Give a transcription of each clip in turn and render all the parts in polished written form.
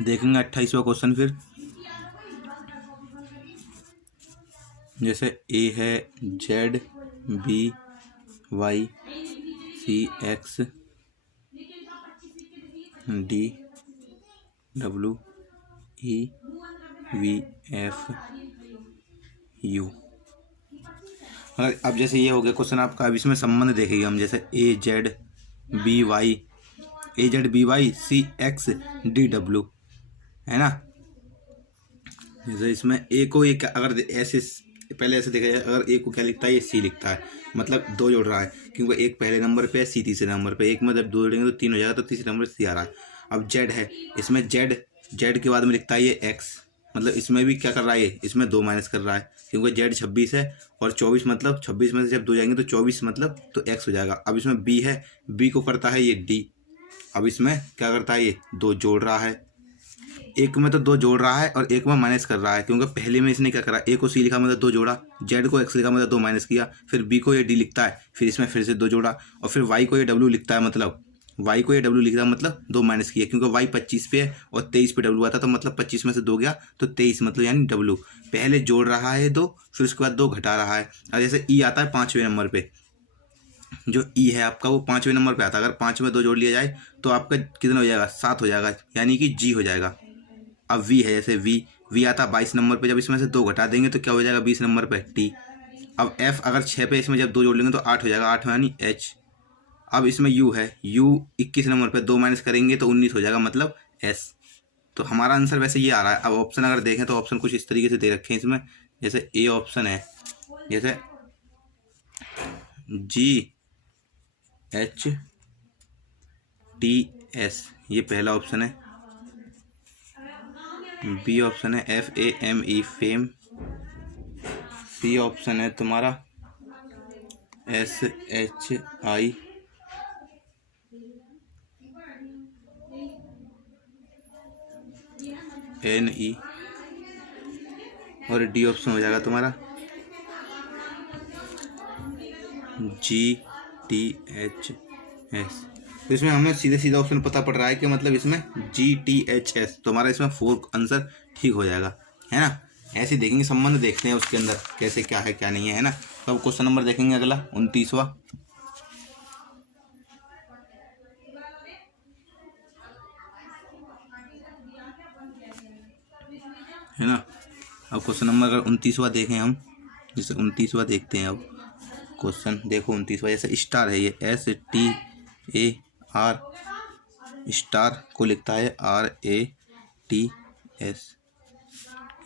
देखेंगे 28वां क्वेश्चन। फिर जैसे ए है Z B Y C X D W E V F U. अब जैसे ये हो गया क्वेश्चन आपका। अब इसमें संबंध देखेंगे हम, जैसे A Z B Y C X D W, है ना। जैसे इसमें ए को एक अगर ऐसे पहले ऐसे देखा जाए, अगर ए को क्या लिखता है, ये सी लिखता है, मतलब दो जोड़ रहा है, क्योंकि एक पहले नंबर पे है, सी तीसरे नंबर पे। एक में जब दो जोड़ेंगे तो तीन हो जाएगा, तो तीसरे नंबर सी आ रहा है। अब जेड है, इसमें जेड के बाद में लिखता है ये एक्स, मतलब इसमें भी क्या कर रहा है, ये इसमें 2 माइनस कर रहा है, क्योंकि जेड 26 है और 24, मतलब 26 में से जब 2 जाएंगे तो 24, मतलब तो एक्स हो जाएगा। अब इसमें बी है, बी को करता है ये डी। अब इसमें क्या करता है, ये 2 जोड़ रहा है, एक में तो 2 जोड़ रहा है और एक में माइनस कर रहा है, क्योंकि पहले में इसने क्या करा, ए को सी लिखा मतलब 2 जोड़ा, जेड को एक्स लिखा मतलब 2 माइनस किया, फिर बी को ये डी लिखता है, फिर इसमें फिर से 2 जोड़ा, और फिर वाई को ये डब्ल्यू लिखता है, मतलब वाई को ये डब्ल्यू लिखता है, मतलब 2 माइनस किया, क्योंकि वाई 25 पे है और 23 पे डब्ल्यू आता, तो मतलब 25 में से 2 गया तो 23, मतलब यानी डब्ल्यू। पहले जोड़ रहा है 2, फिर उसके बाद 2 घटा रहा है। और जैसे ई आता है 5वें नंबर पे, जो ई है आपका वो 5वें नंबर पे आता है। अगर 5 में 2 जोड़ लिया जाए तो आपका कितना हो जाएगा, 7 हो जाएगा, यानी कि जी हो जाएगा। अब वी है, जैसे वी आता है 22 नंबर पे, जब इसमें से 2 घटा देंगे तो क्या हो जाएगा 20 नंबर पे, टी। अब एफ अगर 6 पे, इसमें जब 2 जोड़ लेंगे तो 8 हो जाएगा, 8 यानी एच। अब इसमें यू है, यू 21 नंबर पे 2 माइनस करेंगे तो 19 हो जाएगा, मतलब एस। तो हमारा आंसर वैसे ये आ रहा है। अब ऑप्शन अगर देखें तो ऑप्शन कुछ इस तरीके से दे रखे हैं इसमें, जैसे ए ऑप्शन है, जैसे जी एच टी एस, ये पहला ऑप्शन है। बी ऑप्शन है F A M E fame. C option है तुम्हारा S H I N E, और डी ऑप्शन हो जाएगा तुम्हारा जी टी एच एस। तो इसमें हमें सीधे सीधा ऑप्शन पता पड़ रहा है कि मतलब इसमें जी टी एच एस, तो हमारा इसमें 4 आंसर ठीक हो जाएगा, है ना। ऐसे देखेंगे, संबंध देखते हैं उसके अंदर कैसे क्या है क्या नहीं है ना। तो अब क्वेश्चन नंबर देखेंगे अगला 29वां, है ना। अब क्वेश्चन नंबर अगर 29वां देखें हम, जैसे 29वां देखते हैं। अब क्वेश्चन देखो 29वां, जैसे स्टार है, ये S T A R, star को लिखता है आर ए टी एस,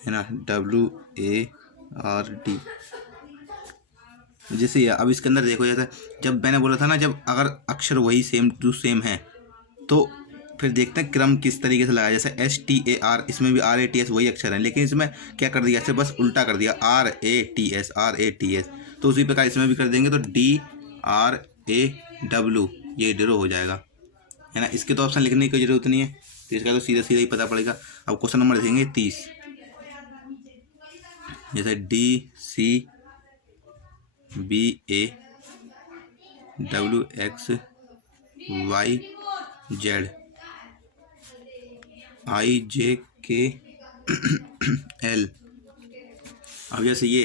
है ना, डब्ल्यू ए आर डी। जैसे ये अब इसके अंदर देखो, जैसे जब मैंने बोला था ना, जब अगर अक्षर वही सेम टू सेम है तो फिर देखते हैं क्रम किस तरीके से लगाया। जैसे एस टी ए आर, इसमें भी आर ए टी एस वही अक्षर है, लेकिन इसमें क्या कर दिया, ऐसे बस उल्टा कर दिया, R A T S R A T S. तो उसी प्रकार इसमें भी कर देंगे तो डी आर ए डब्ल्यू, ये ड्रो हो जाएगा, है ना। इसके तो ऑप्शन लिखने की जरूरत नहीं है, तो इसका तो सीधा सीधा ही पता पड़ेगा। अब क्वेश्चन नंबर देखेंगे 30, जैसे D C B A W X Y Z I J K L. अब जैसे ये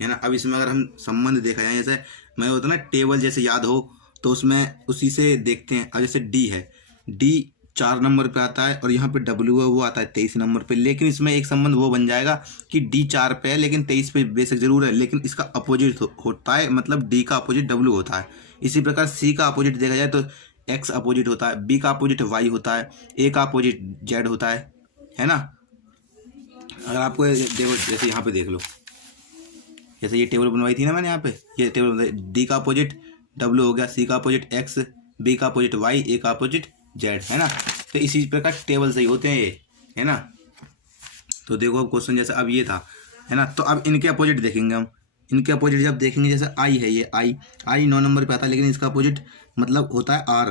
है ना। अब इसमें अगर हम संबंध देखा जाए, जैसे मैं होता ना टेबल जैसे याद हो, तो उसमें उसी से देखते हैं। अब जैसे डी है, डी 4 नंबर पे आता है और यहाँ पे डब्ल्यू है वो आता है 23 नंबर पे, लेकिन इसमें एक संबंध वो बन जाएगा कि डी 4 पे है लेकिन 23 पे बेशक जरूर है, लेकिन इसका अपोजिट होता है, मतलब डी का अपोजिट डब्ल्यू होता है। इसी प्रकार सी का अपोजिट देखा जाए तो एक्स अपोजिट होता है, बी का अपोजिट वाई होता है, ए का अपोजिट जेड होता है ना। अगर आपको देखो, जैसे यहाँ पे देख लो, जैसे ये टेबल बनवाई थी ना मैंने, यहाँ पे ये टेबल, डी का अपोजिट डब्ल्यू हो गया, सी का अपोजिट एक्स, बी का अपोजिट वाई, ए का अपोजिट जेड, है ना। तो इसी प्रकार टेबल सही होते हैं ये, है ना। तो देखो अब क्वेश्चन जैसे अब ये था, है ना। तो अब इनके अपोजिट देखेंगे हम, इनके अपोजिट जब देखेंगे, जैसे आई है, ये आई 9 नंबर पे आता है, लेकिन इसका अपोजिट मतलब होता है आर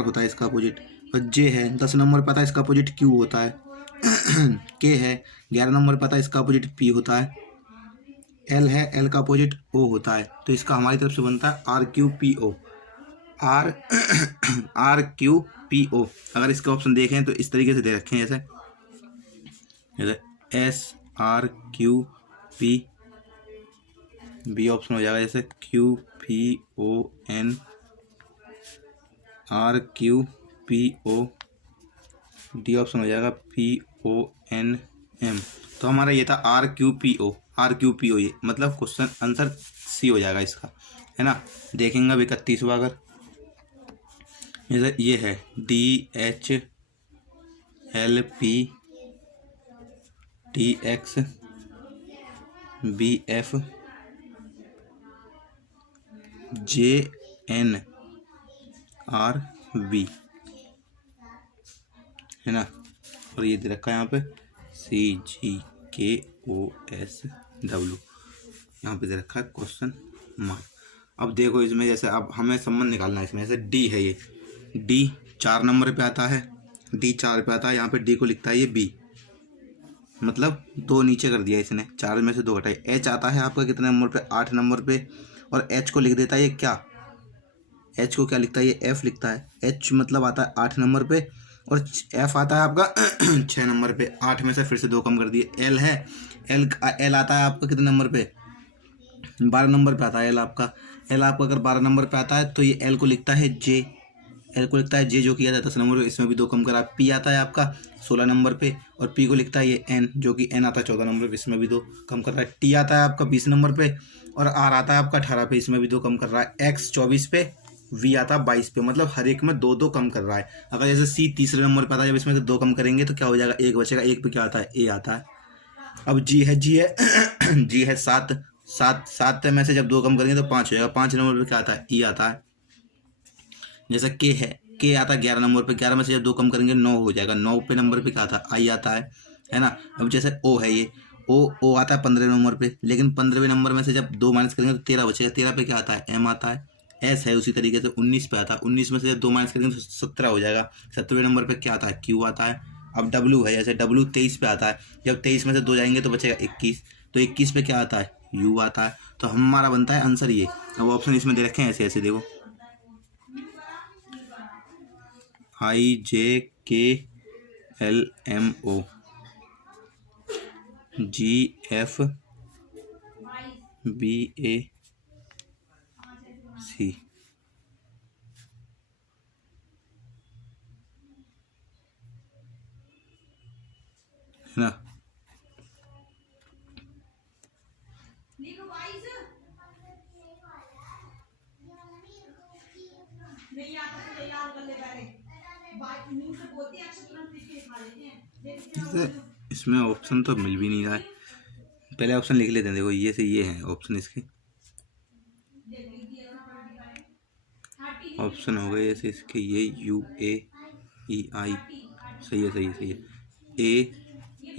होता है इसका अपोजिट। और जे है 10 नंबर पे आता है, इसका अपोजिट क्यू होता है। के है 11 नंबर पे आता है, इसका अपोजिट पी होता है। एल है, एल का अपोजिट ओ होता है। तो इसका हमारी तरफ से बनता है R Q P O, R Q P O, अगर इसके ऑप्शन देखें तो इस तरीके से दे रखे हैं, जैसे S R Q P, B option हो जाएगा जैसे Q P O N, R Q P O, D option हो जाएगा पी ओ एन एम। तो हमारा ये था R Q P O, R Q P O, ये मतलब क्वेश्चन आंसर सी हो जाएगा इसका, है ना। देखेंगे अब 31वां, अगर जैसे ये है D H L P T X B F J N R B, है ना। और ये दे रखा है यहाँ पे सी जी के ओ एस डब्ल्यू, यहाँ पे दे रखा है क्वेश्चन मार्क। अब देखो इसमें जैसे अब हमें संबंध निकालना है इसमें, जैसे डी है, ये डी 4 नंबर पे आता है, डी 4 पे आता है, यहाँ पे डी को लिखता है ये बी, मतलब 2 नीचे कर दिया इसने, 4 में से 2 घटाए। एच आता है आपका कितने नंबर पे, 8 नंबर पे, और एच को लिख देता है ये क्या, एच को क्या लिखता है ये एफ लिखता है। एच मतलब आता है 8 नंबर पे, और एफ आता है आपका 6 नंबर पे। 8 में से फिर से 2 कम कर दिए। एल है, एल आता है आपका कितने नंबर पे, 12 नंबर पे आता है एल आपका। एल आपका अगर 12 नंबर पे आता है तो ये एल को लिखता है जे, एल को लिखता है जे जो कि आता है 10 नंबर पे, इसमें भी 2 कम करा। पी आता है आपका 16 नंबर पे, और पी को लिखता है ये एन, जो कि एन आता है 14 नंबर पे, इसमें भी 2 कम कर रहा है। टी आता है आपका 20 नंबर पे, और आर आता है आपका 18 पे, इसमें भी 2 कम कर रहा है। एक्स 24 पे, वी आता है 22 पे, मतलब हर एक में 2-2 कम कर रहा है। अगर जैसे सी तीसरे नंबर पे आता है, जब इसमें से 2 कम करेंगे तो क्या हो जाएगा, 1 बचेगा। 1 पे क्या आता है, ए आता है। अब जी है जी है 7 में से जब 2 कम करेंगे तो 5 हो जाएगा। 5 नंबर पे क्या आता है, ई आता है। जैसा के है, के आता है 11 नंबर पे, 11 में से जब 2 कम करेंगे 9 हो जाएगा। 9 पे नंबर पे क्या आता है, आई आता है ना। अब जैसे ओ है, ये ओ आता है 15 नंबर पे, लेकिन 15वें नंबर में से जब 2 माइनस करेंगे तो 13 बचेगा। 13 पे क्या आता है, एम आता है। एस है उसी तरीके से 19 पे आता है, 19 में से जब 2 माइनस करेंगे तो 17 हो जाएगा। 17वें नंबर पे क्या आता है, क्यू आता है। अब डब्ल्यू है, जैसे डब्ल्यू 23 पे आता है, जब 23 में से 2 जाएंगे तो बचेगा 21, तो 21 पे क्या आता है, यू आता है। तो हमारा बनता है आंसर ये। अब ऑप्शन इसमें दे रखे हैं ऐसे ऐसे, देखो आई J K L M O, जी एफ बी ए सी, है ना। इसमें ऑप्शन तो मिल भी नहीं रहा है, पहले ऑप्शन लिख लेते हैं। देखो ये से ये है ऑप्शन, इसके ऑप्शन हो गए जैसे इसके ये यू ए ई आई, सही है सही है सही है, A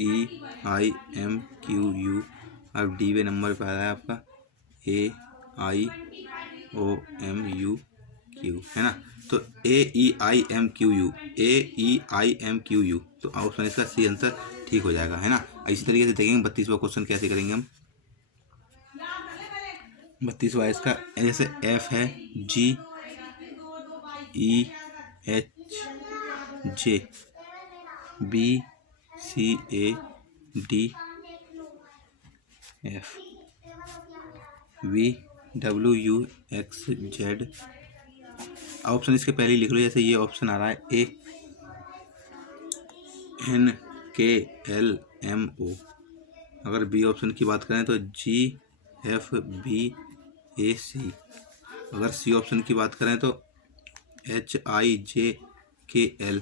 E I M Q U. अब डी वे नंबर पे आ रहा है आपका A I O M U Q, है ना। तो A E I M Q U, A E I M Q U, तो ऑप्शन इसका सी आंसर ठीक हो जाएगा, है ना। इसी तरीके से देखेंगे 32वां क्वेश्चन कैसे करेंगे हम। 32वां इसका जैसे एफ है G E H J B C A D F V W U X Z. Option इसके पहले लिख लो, जैसे ये ऑप्शन आ रहा है ए एन के एल एम ओ। अगर बी ऑप्शन की बात करें तो जी एफ बी ए सी। अगर सी ऑप्शन की बात करें तो H I J K L.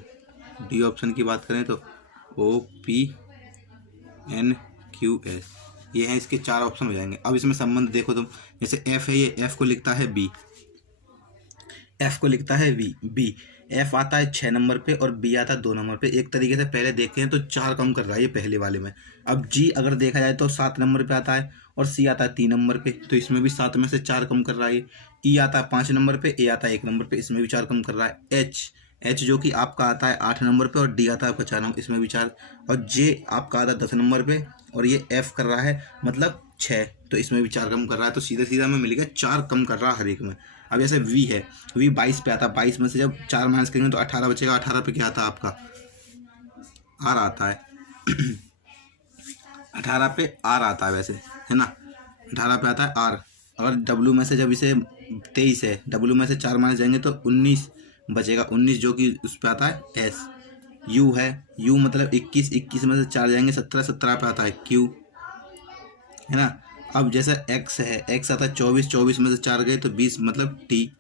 D option की बात करें तो O P N Q S. ये हैं इसके 4 ऑप्शन हो जाएंगे। अब इसमें संबंध देखो तुम, जैसे एफ है, ये एफ को लिखता है बी, एफ को लिखता है वी, बी एफ आता है 6 नंबर पे और बी आता है 2 नंबर पे। एक तरीके से पहले देखे हैं तो 4 कम कर रहा है ये पहले वाले में। अब जी अगर देखा जाए तो 7 नंबर पे आता है और सी आता है 3 नंबर पे, तो इसमें भी 7 में से 4 कम कर रहा है। ई आता है 5 नंबर पे, ए आता है 1 नंबर पे, इसमें भी 4 कम कर रहा है। एच जो कि आपका आता है 8 नंबर पे और डी आता है आपका 4 नंबर, इसमें भी 4। और जे आपका आता है 10 नंबर पे और ये एफ कर रहा है मतलब 6, तो इसमें भी 4 कम कर रहा है। तो सीधा सीधा में मिलेगा 4 कम कर रहा है हर एक में। अब जैसे वी है, वी 22 पे आता है, 22 में से जब 4 माइनस करेंगे तो 18 बचेगा। 18 पे क्या आता है आपका आर आता है 18 पे आर आता है वैसे, है ना, 18 पे आता है आर। अगर डब्लू में से जब इसे 23 है, डब्लू में से 4 माइनस जाएंगे तो 19 बचेगा, 19 जो कि उस पर आता है एस। यू है, यू मतलब 21, 21 में से 4 जाएंगे 17, 17 पे आता है क्यू, है ना। अब जैसे एक्स है, एक्स आता है 24, 24 में से 4 गए तो 20 मतलब टी।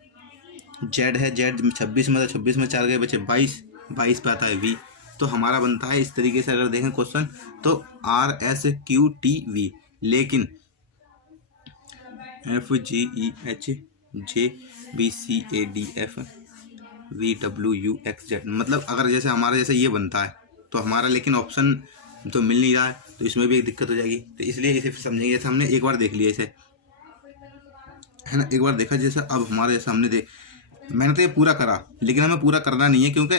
जेड है, जेड 26 में से 26 में 4 गए बचे 22, 22 पे आता है वी। तो हमारा बनता है इस तरीके से अगर देखें क्वेश्चन तो R S Q T V. लेकिन F G E H J B C A D F V W U X Z, मतलब अगर जैसे हमारा जैसे ये बनता है तो हमारा लेकिन ऑप्शन तो मिल नहीं रहा है, तो इसमें भी एक दिक्कत हो जाएगी। तो इसलिए इसे फिर समझेंगे। जैसे हमने एक बार देख लिया इसे, है ना, एक बार देखा। जैसे अब हमारे जैसे हमने मैंने तो ये पूरा करा, लेकिन हमें पूरा करना नहीं है, क्योंकि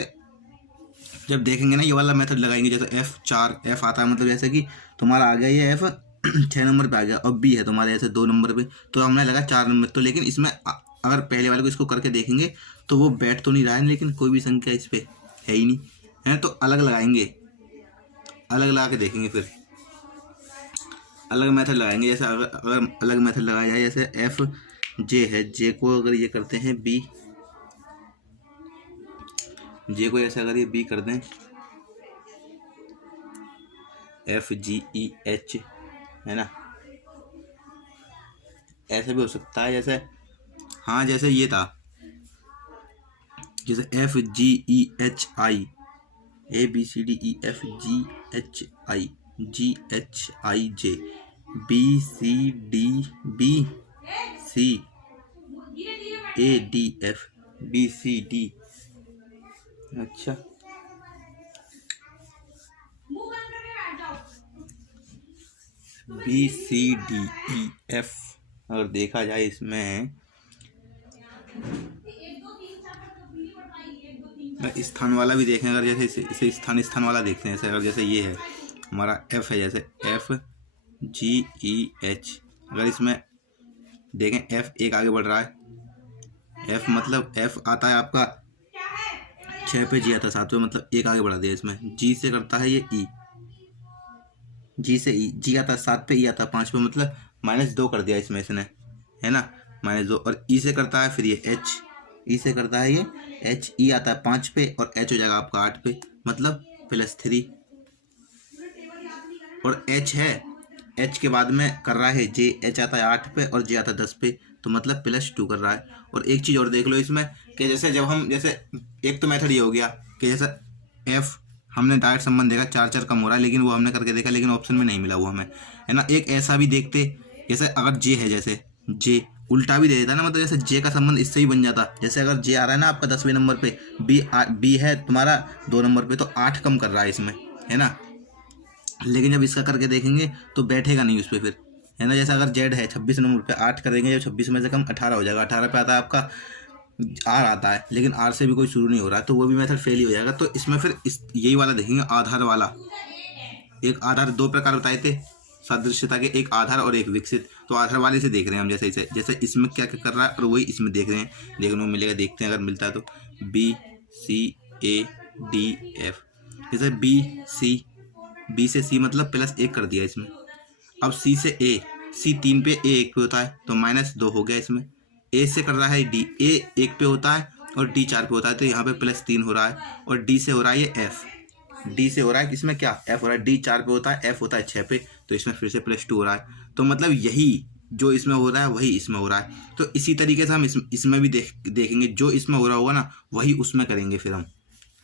जब देखेंगे ना ये वाला मेथड लगाएंगे, जैसे F4 F आता है, मतलब जैसे कि तुम्हारा आ गया ये F 6 नंबर पे आ गया और B है तुम्हारे ऐसे 2 नंबर पे, तो हमने लगा 4 नंबर। तो लेकिन इसमें अगर पहले वाले को इसको करके देखेंगे तो वो बैठ तो नहीं रहा है, लेकिन कोई भी संख्या इस पर है ही नहीं, है। तो अलग लगाएंगे, अलग लगा के देखेंगे, फिर अलग मेथड लगाएंगे। जैसे अगर अलग मेथड लगाया जाए, जैसे F J है, J को अगर ये करते हैं B, जे को ऐसे अगर ये बी कर दें एफ जी ई एच, है ना, ऐसा भी हो सकता है। जैसे हाँ जैसे ये था, जैसे F G E H I, A B C D E F G H I, G H I J, B C D B C A D F, B C D, अच्छा B C D E F अगर देखा जाए इसमें स्थान वाला भी देखें, अगर जैसे इसे स्थान वाला देखते हैं। जैसे अगर जैसे ये है हमारा एफ है, जैसे एफ जी ई एच, अगर इसमें देखें एफ एक आगे बढ़ रहा है, एफ मतलब एफ आता है आपका 6 पे, जी आता है 7 पे, मतलब एक आगे बढ़ा दिया इसमें। जी से करता है ये ई, जी से ई, जी आता है 7 पे, ई आता है 5 पे, मतलब -2 कर दिया इसमें इसने, है ना, -2। और ई से करता है फिर ये एच, ई से करता है ये एच, ई आता है 5 पे और एच हो जाएगा आपका 8 पे, मतलब +3। और एच है, एच के बाद में कर रहा है जे, एच आता है 8 पे और जे आता है 10 पे, तो मतलब +2 कर रहा है। और एक चीज़ और देख लो इसमें कि जैसे जब हम जैसे एक तो मेथड ये हो गया कि जैसे एफ हमने डायरेक्ट संबंध देखा 4 4 कम हो रहा है, लेकिन वो हमने करके देखा, लेकिन ऑप्शन में नहीं मिला वो हमें, है ना। एक ऐसा भी देखते, जैसे अगर जे है, जैसे जे उल्टा भी दे देता ना, मतलब जैसे जे का संबंध इससे ही बन जाता। जैसे अगर जे आ रहा है ना आपका 10वें नंबर पे, बी है तुम्हारा 2 नंबर पे, तो 8 कम कर रहा है इसमें, है ना। लेकिन जब इसका करके देखेंगे तो बैठेगा नहीं उस पर फिर, है ना। जैसे अगर जेड है 26 नंबर पे, 8 करेंगे, जब 26 में से कम 18 हो जाएगा, 18 पे आता है आपका आर आता है, लेकिन आर से भी कोई शुरू नहीं हो रहा है, तो वो भी मेथड फेल ही हो जाएगा। तो इसमें फिर यही वाला देखेंगे, आधार वाला। एक आधार 2 प्रकार बताए थे सदृश्यता के, एक आधार और एक विकसित। तो आधार वाले से देख रहे हैं हम, जैसे इसमें क्या क्या कर रहा है और वही इसमें देख रहे हैं, देखने को मिलेगा, देखते हैं अगर मिलता है तो। B C A D F, जैसे बी से सी मतलब +1 कर दिया इसमें। अब सी से ए, सी 3 पे, ए 1 पे होता है, तो -2 हो गया इसमें। ए से कर रहा है डी, ए 1 पे होता है और डी 4 पे होता है, तो यहाँ पे +3 हो रहा है। और डी से हो रहा है ये एफ, डी से हो रहा है इसमें क्या, एफ हो रहा है, डी 4 पे होता है, एफ होता है 6 पे, तो इसमें फिर से +2 हो रहा है। तो मतलब यही जो इसमें हो रहा है वही इसमें हो रहा है। तो इसी तरीके से हम इसमें भी देखेंगे, जो इसमें हो रहा होगा ना वही उसमें करेंगे, फिर हम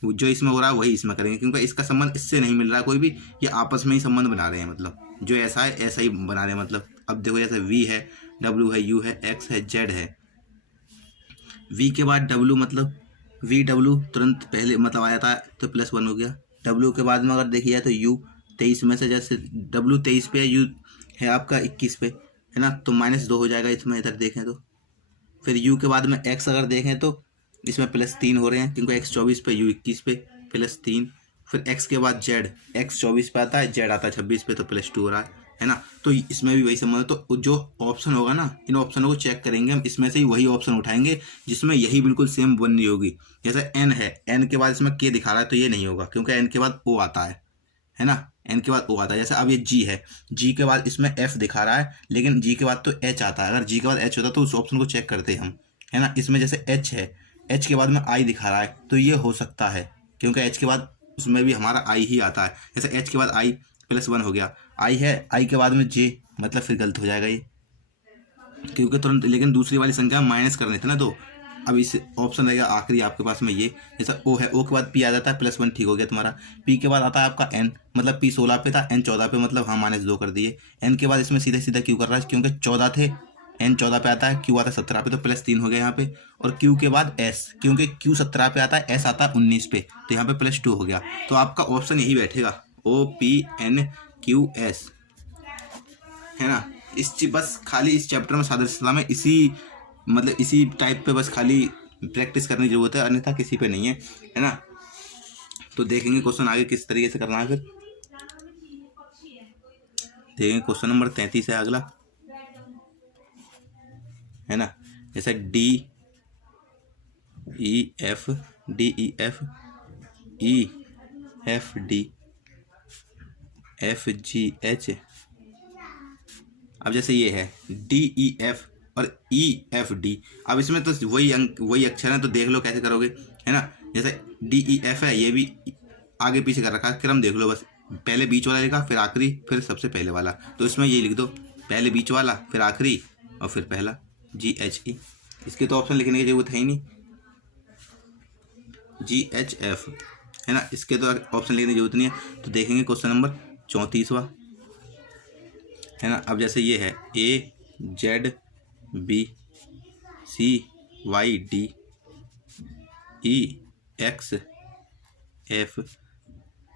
जो इसमें हो रहा है वही इसमें करेंगे, क्योंकि इसका संबंध इससे नहीं मिल रहा है कोई भी, ये आपस में ही संबंध बना रहे हैं, मतलब जो ऐसा है ऐसा ही बना रहे हैं। मतलब अब देखो जैसे वी है, डब्ल्यू है, यू है, एक्स है, जेड है। वी के बाद डब्ल्यू, मतलब वी डब्ल्यू तुरंत पहले मतलब आ जाता है, तो +1 हो गया। डब्ल्यू के बाद में अगर देखिए जाए तो यू 23 में से, जैसे डब्ल्यू 23 पे, यू है आपका 21 पे, है ना, तो -2 हो जाएगा इसमें, इधर देखें तो। फिर यू के बाद में एक्स अगर देखें तो इसमें +3 हो रहे हैं, क्योंकि एक्स 24 पे, यू 21 पे, +3। फिर एक्स के बाद जेड, एक्स 24 पे आता है, जेड आता है 26 पे, तो +2 हो रहा है। है ना। तो इसमें भी वही संबंध है, तो जो ऑप्शन होगा ना, इन ऑप्शनों को चेक करेंगे हम, इसमें से ही वही ऑप्शन उठाएंगे जिसमें यही बिल्कुल सेम वन नहीं होगी। जैसे एन है, एन के बाद इसमें के दिखा रहा है तो ये नहीं होगा, क्योंकि एन के बाद ओ आता है ना, एन के बाद ओ आता है। जैसे अब ये जी है, जी के बाद इसमें एफ दिखा रहा है, लेकिन जी के बाद तो एच आता है। अगर जी के बाद एच होता तो उस ऑप्शन को चेक करते हम, है ना। इसमें जैसे एच है, एच के बाद में आई दिखा रहा है तो ये हो सकता है, क्योंकि एच के बाद उसमें भी हमारा आई ही आता है। जैसे एच के बाद आई +1 हो गया, आई है, आई के बाद में जे, मतलब फिर गलत हो जाएगा ये, क्योंकि तुरंत, लेकिन दूसरी वाली संख्या माइनस करने थे ना। तो अब इस ऑप्शन रहेगा आखिरी आपके पास में ये, जैसा ओ है, ओ के बाद पी आ जाता है, +1 ठीक हो गया तुम्हारा। पी के बाद आता है आपका एन, मतलब पी 16 पे था, एन 14 पे, मतलब हाँ -2 कर दिए। एन के बाद इसमें सीधा सीधा क्यू कर रहा है, क्योंकि 14 थे, एन 14 पे आता है, क्यू आता है 17 पे, तो +3 हो गया यहाँ पे। और क्यू के बाद एस, क्योंकि क्यू 17 पे आता है, एस आता है 19 पे, तो यहाँ पे +2 हो गया। तो आपका ऑप्शन यही बैठेगा, OPNQS, है ना। बस खाली इस चैप्टर में सादृश्यता में इसी टाइप पे बस खाली प्रैक्टिस करने की जरूरत है, अन्यथा किसी पे नहीं है ना। तो देखेंगे क्वेश्चन आगे किस तरीके से करना है। फिर देखेंगे क्वेश्चन नंबर 33 है अगला, है ना। जैसे DEF EFD FGH। अब जैसे ये है DEF और EFD, अब इसमें तो वही अक्षर है, तो देख लो कैसे करोगे, है ना। जैसे DEF है, ये भी आगे पीछे कर रखा है, क्रम देख लो बस, पहले बीच वाला लिखा, फिर आखिरी, फिर सबसे पहले वाला। तो इसमें ये लिख दो, पहले बीच वाला, फिर आखिरी, और फिर पहला, GHE। इसके तो ऑप्शन लिखने की जरूरत है ही नहीं। GHF, है ना, इसके तो ऑप्शन लिखने की जरूरत नहीं है। तो देखेंगे क्वेश्चन नंबर 34वां, है ना। अब जैसे ये है AZBCYDEXF,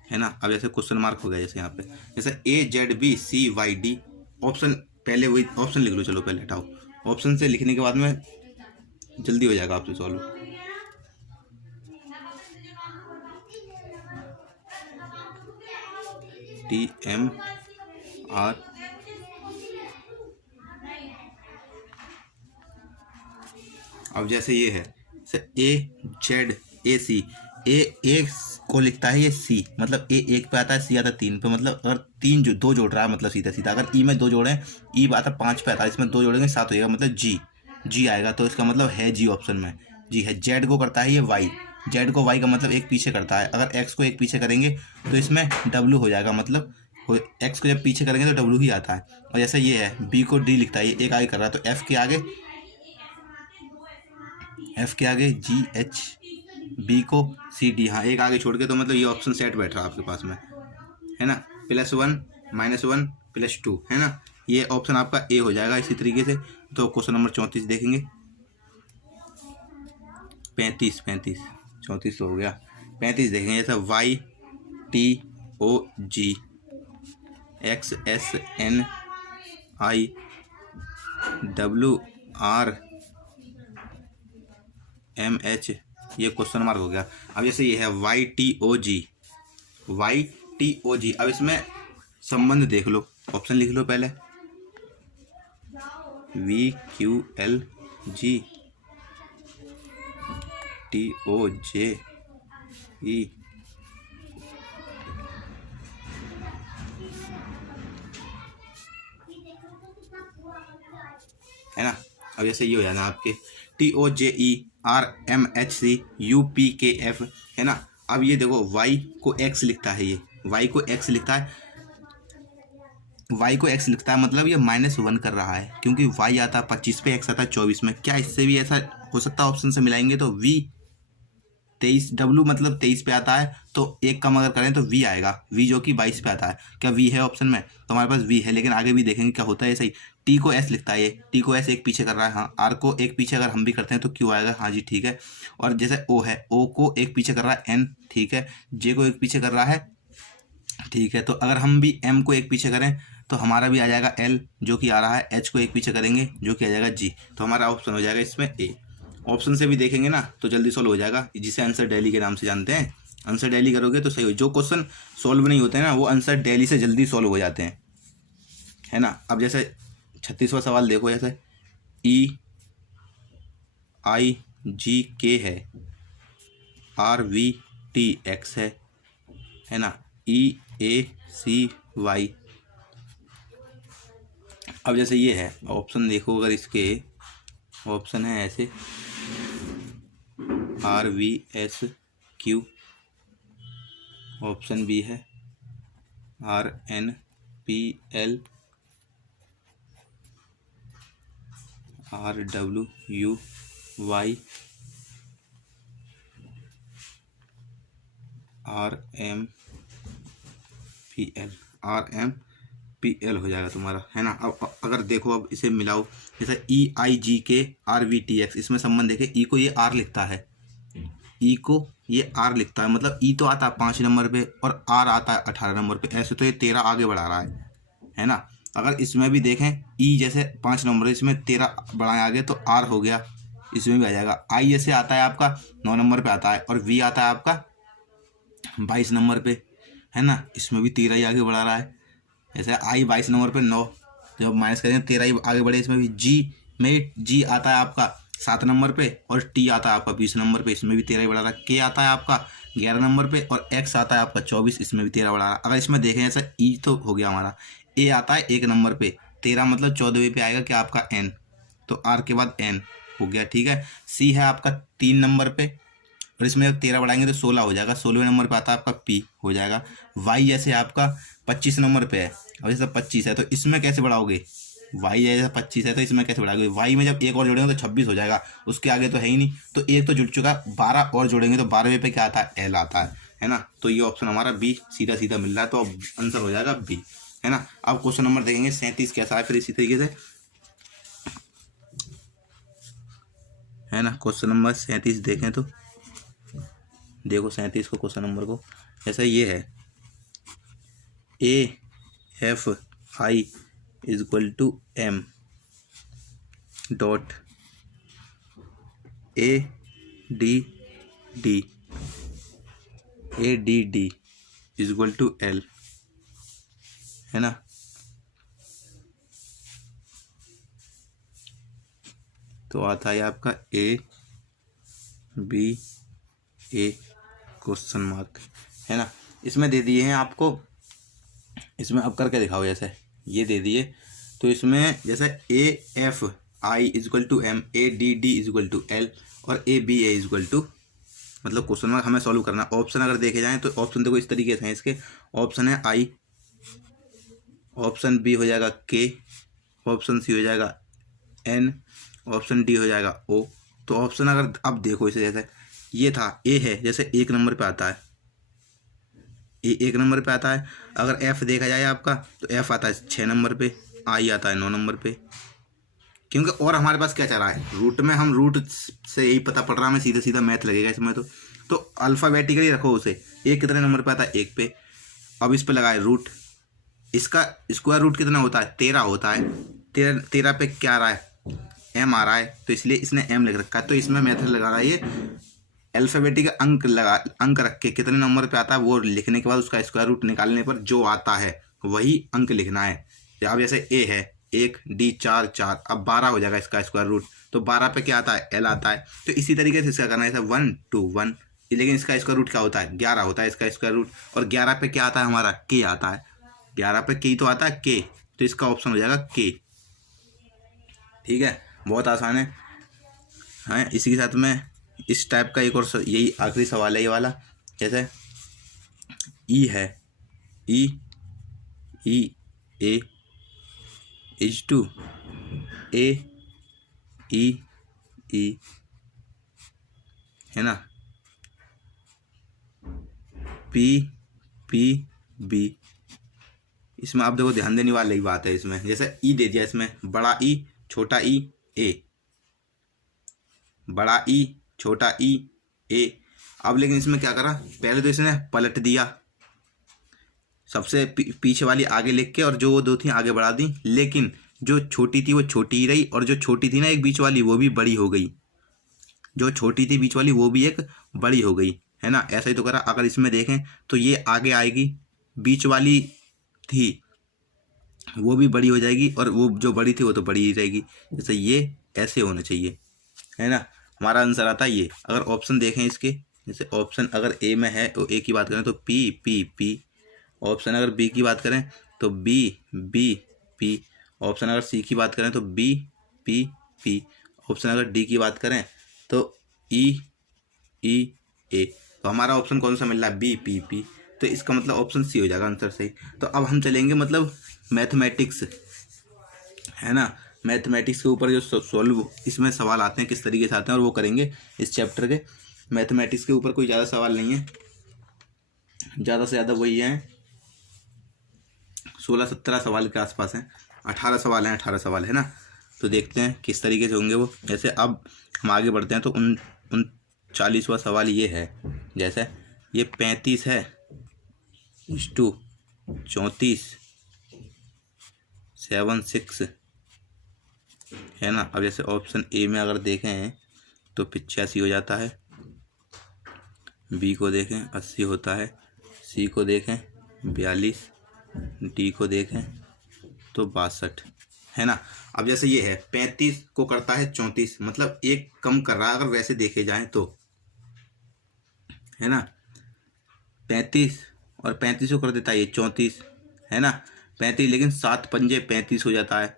है ना। अब जैसे क्वेश्चन मार्क हो गया जैसे यहाँ पे, जैसे AZBCYD, ऑप्शन पहले वही ऑप्शन लिख लो, चलो पहले हटाओ, ऑप्शन से लिखने के बाद में जल्दी हो जाएगा आपसे सॉल्व। TMR, अब जैसे ये है AZAC, ए को लिखता है ये C, मतलब A 1 पे आता है, C आता है 3 पे, मतलब अगर 2 जोड़ रहा है, मतलब सीधा सीधा। अगर E में 2 जोड़े, E आता है 5 पे आता है, इसमें 2 जोड़ेंगे 7 हो जाएगा, मतलब G आएगा। तो इसका मतलब है G ऑप्शन में, G है। Z को करता है ये Y, Z को Y का मतलब एक पीछे करता है। अगर X को एक पीछे करेंगे तो इसमें W हो जाएगा, मतलब X को जब पीछे करेंगे तो W ही आता है। और जैसे ये है B को D लिखता है, ये एक आगे कर रहा है, तो F के आगे GH, B को CD, हाँ एक आगे छोड़ के, तो मतलब ये ऑप्शन सेट बैठ रहा है आपके पास में, है ना। +1 -1 +2, है ना, ये ऑप्शन आपका A हो जाएगा इसी तरीके से। तो क्वेश्चन नंबर 34 देखेंगे, 34 तो हो गया, 35 देखेंगे। जैसा YTOG XSNIWRMH, ये क्वेश्चन मार्क हो गया। अब जैसे ये है YTOG, अब इसमें संबंध देख लो, ऑप्शन लिख लो पहले, VQLG TOJE, है ना। अब जैसे ये हो जाना आपके TOJERMHC UPKF, है ना। अब ये देखो Y को X लिखता है, ये Y को X लिखता है, मतलब ये -1 कर रहा है, क्योंकि Y आता है 25 पे, X आता है 24 में। क्या इससे भी ऐसा हो सकता है? ऑप्शन से मिलाएंगे तो V23, W मतलब 23 पे आता है, तो एक कम अगर करें तो V आएगा, V जो कि 22 पे आता है। क्या V है ऑप्शन में? तो हमारे पास V है, लेकिन आगे भी देखेंगे क्या होता है। सही, T को S लिखता है, ये T को S एक पीछे कर रहा है, हाँ। R को एक पीछे अगर हम भी करते हैं तो Q आएगा, हाँ जी ठीक है। और जैसे O है, O को एक पीछे कर रहा है N, ठीक है। J को एक पीछे कर रहा है, ठीक है। तो अगर हम भी M को एक पीछे करें तो हमारा भी आ जाएगा L, जो कि आ रहा है। H को एक पीछे करेंगे, जो कि आ जाएगा G। तो हमारा ऑप्शन हो जाएगा इसमें A। ऑप्शन से भी देखेंगे ना तो जल्दी सॉल्व हो जाएगा, जिसे आंसर डेली के नाम से जानते हैं। आंसर डेली करोगे तो सही हो। जो क्वेश्चन सॉल्व नहीं होते हैं ना, वो आंसर डेली से जल्दी सॉल्व हो जाते हैं। है ना। अब जैसे 36वां सवाल देखो, जैसे EIGK है, RVTX है ना, EACY। अब जैसे ये है ऑप्शन देखो, अगर इसके ऑप्शन है ऐसे RVSQ, ऑप्शन बी है RNPL, RWY, RMPL हो जाएगा तुम्हारा, है ना। अब अगर देखो, अब इसे मिलाओ, जैसे EIGK RVTX, इसमें संबंध देखे, ई को ये R लिखता है, ई को ये R लिखता है, मतलब ई तो आता है 5 नंबर पे और R आता है 18 नंबर पे, ऐसे तो ये 13 आगे बढ़ा रहा है ना। अगर इसमें भी देखें, ई जैसे 5 नंबर है, इसमें 13 बढ़ाएं आगे तो R हो गया, इसमें भी आ जाएगा। आई जैसे आता है आपका 9 नंबर पे आता है, और वी आता है आपका 22 नंबर पे, है ना, इसमें भी 13 ही आगे बढ़ा रहा है। जैसे आई 22 नंबर पे 9, जब माइनस करेंगे 13 ही आगे बढ़े। इसमें भी जी आता है आपका 7 नंबर पे, और टी आता है आपका 20 नंबर पे, इसमें भी 13 ही बढ़ा रहा है। के आता है आपका 11 नंबर पे, और एक्स आता है आपका 24, इसमें भी 13 बढ़ा रहा है। अगर इसमें देखें, जैसे ई तो हो गया हमारा, ए आता है 1 नंबर पे, 13 मतलब 14वें पे आएगा क्या आपका एन, तो आर के बाद एन हो गया, ठीक है। सी है आपका 3 नंबर पे, और इसमें जब 13 बढ़ाएंगे तो 16 हो जाएगा, 16वें नंबर पे आता है आपका पी हो जाएगा। वाई जैसे आपका 25 नंबर पे है, और जैसे 25 है तो इसमें कैसे बढ़ाओगे, वाई जैसे 25 है तो इसमें कैसे बढ़ाओगे, वाई में जब एक और जोड़ेंगे तो 26 हो जाएगा, उसके आगे तो है ही नहीं, तो एक तो जुड़ चुका, 12 और जोड़ेंगे तो 12वें पे क्या आता है, एल आता है ना। तो ये ऑप्शन हमारा बी सीधा सीधा मिल रहा है, तो अब आंसर हो जाएगा बी, है ना। अब क्वेश्चन नंबर देखेंगे 37 कैसा है, फिर इसी तरीके से, है ना। क्वेश्चन नंबर 37 देखें तो देखो 37 को, क्वेश्चन नंबर को, ऐसा ये है, AFI = M. ADD = L, है ना। तो आता है आपका ABA क्वेश्चन मार्क, है ना। इसमें दे दिए हैं आपको, इसमें अब करके दिखाओ, जैसे ये दे दिए, तो इसमें जैसे AFI = M, ADD = L, और ABA मतलब क्वेश्चन मार्क हमें सॉल्व करना। ऑप्शन अगर देखे जाएं तो ऑप्शन देखो इस तरीके से हैं इसके, ऑप्शन है I, ऑप्शन बी हो जाएगा K, ऑप्शन सी हो जाएगा N, ऑप्शन डी हो जाएगा O। तो ऑप्शन अगर अब देखो इसे, जैसे ये था ए है, जैसे 1 नंबर पे आता है, ए 1 नंबर पे आता है। अगर एफ देखा जाए आपका, तो एफ आता है 6 नंबर पे, आई आता है 9 नंबर पे, क्योंकि और हमारे पास क्या चल रहा है, रूट में, हम रूट से यही पता पड़ रहा है, हमें सीधा सीधा मैथ लगेगा इसमें। तो अल्फ़ाबेटिकली रखो उसे, ए कितने नंबर पे आता है, 1 पे। अब इस पे लगाए रूट, इसका स्क्वायर रूट कितना होता है, 13 होता है। 13 पे क्या आ रहा है, एम आ रहा है, तो इसलिए इसने एम लिख रखा है। तो इसमें मेथड लगा रहा है ये, अल्फ़ाबेटिक अंक रख के कितने नंबर पे आता है वो लिखने के बाद उसका स्क्वायर रूट निकालने पर जो आता है वही अंक लिखना है। अब जैसे ए है 1, डी 4 4, अब 12 हो जाएगा इसका स्क्वायर रूट, तो 12 पे क्या आता है, एल आता है। तो इसी तरीके से इसका करना है, 1 2 1, लेकिन इसका स्क्वायर रूट क्या होता है, 11 होता है इसका स्क्वायर रूट, और 11 पे क्या आता है हमारा, के आता है। 11 पे के तो आता है के, तो इसका ऑप्शन हो जाएगा के, ठीक है। बहुत आसान है, हाँ। इसी के साथ में इस टाइप का एक और यही आखिरी सवाल है ये वाला, जैसे ई है, ई ए = ए है ना, पी बी। इसमें आप देखो ध्यान देने वाली बात है, इसमें जैसे ई दे दिया, इसमें बड़ा ई छोटा ई ए, बड़ा ई छोटा ई ए। अब लेकिन इसमें क्या करा, पहले तो इसने पलट दिया, सबसे पीछे वाली आगे लिख के, और जो वो 2 थी आगे बढ़ा दी, लेकिन जो छोटी थी वो छोटी ही रही, और जो छोटी थी ना एक बीच वाली, वो भी बड़ी हो गई। जो छोटी थी बीच वाली वो भी एक बड़ी हो गई, है ना। ऐसा ही तो करा। अगर इसमें देखें तो ये आगे आएगी, बीच वाली थी वो भी बड़ी हो जाएगी और वो जो बड़ी थी वो तो बड़ी ही रहेगी। जैसे ये ऐसे होना चाहिए, है ना। हमारा आंसर आता है ये। अगर ऑप्शन देखें इसके, जैसे ऑप्शन अगर ए में है तो ए की बात करें तो पी पी पी। ऑप्शन अगर बी की बात करें तो बी बी पी। ऑप्शन अगर सी की बात करें तो बी पी पी। ऑप्शन अगर डी की बात करें तो ई ई ए। तो हमारा ऑप्शन कौन सा मिल रहा है? B P P. तो इसका मतलब ऑप्शन सी हो जाएगा आंसर सही। तो अब हम चलेंगे मतलब मैथमेटिक्स, है ना। मैथमेटिक्स के ऊपर जो सॉल्व इसमें सवाल आते हैं किस तरीके से आते हैं और वो करेंगे इस चैप्टर के। मैथमेटिक्स के ऊपर कोई ज़्यादा सवाल नहीं है, ज़्यादा से ज़्यादा वही है 16-17 सवाल के आसपास हैं। 18 सवाल हैं, 18 सवाल, है ना। तो देखते हैं किस तरीके से होंगे वो। जैसे अब हम आगे बढ़ते हैं तो उन 40वां सवाल ये है। जैसे ये 35 है टू 34 7 6, है ना। अब जैसे ऑप्शन ए में अगर देखें तो 85 हो जाता है, बी को देखें 80 होता है, सी को देखें 42, डी को देखें तो 62, है ना। अब जैसे ये है 35 को करता है 34, मतलब एक कम कर रहा है अगर वैसे देखे जाएं तो, है ना। 35 और 35 को कर देता है ये 34, है ना। 35 लेकिन 7 पंजे 35 हो जाता है,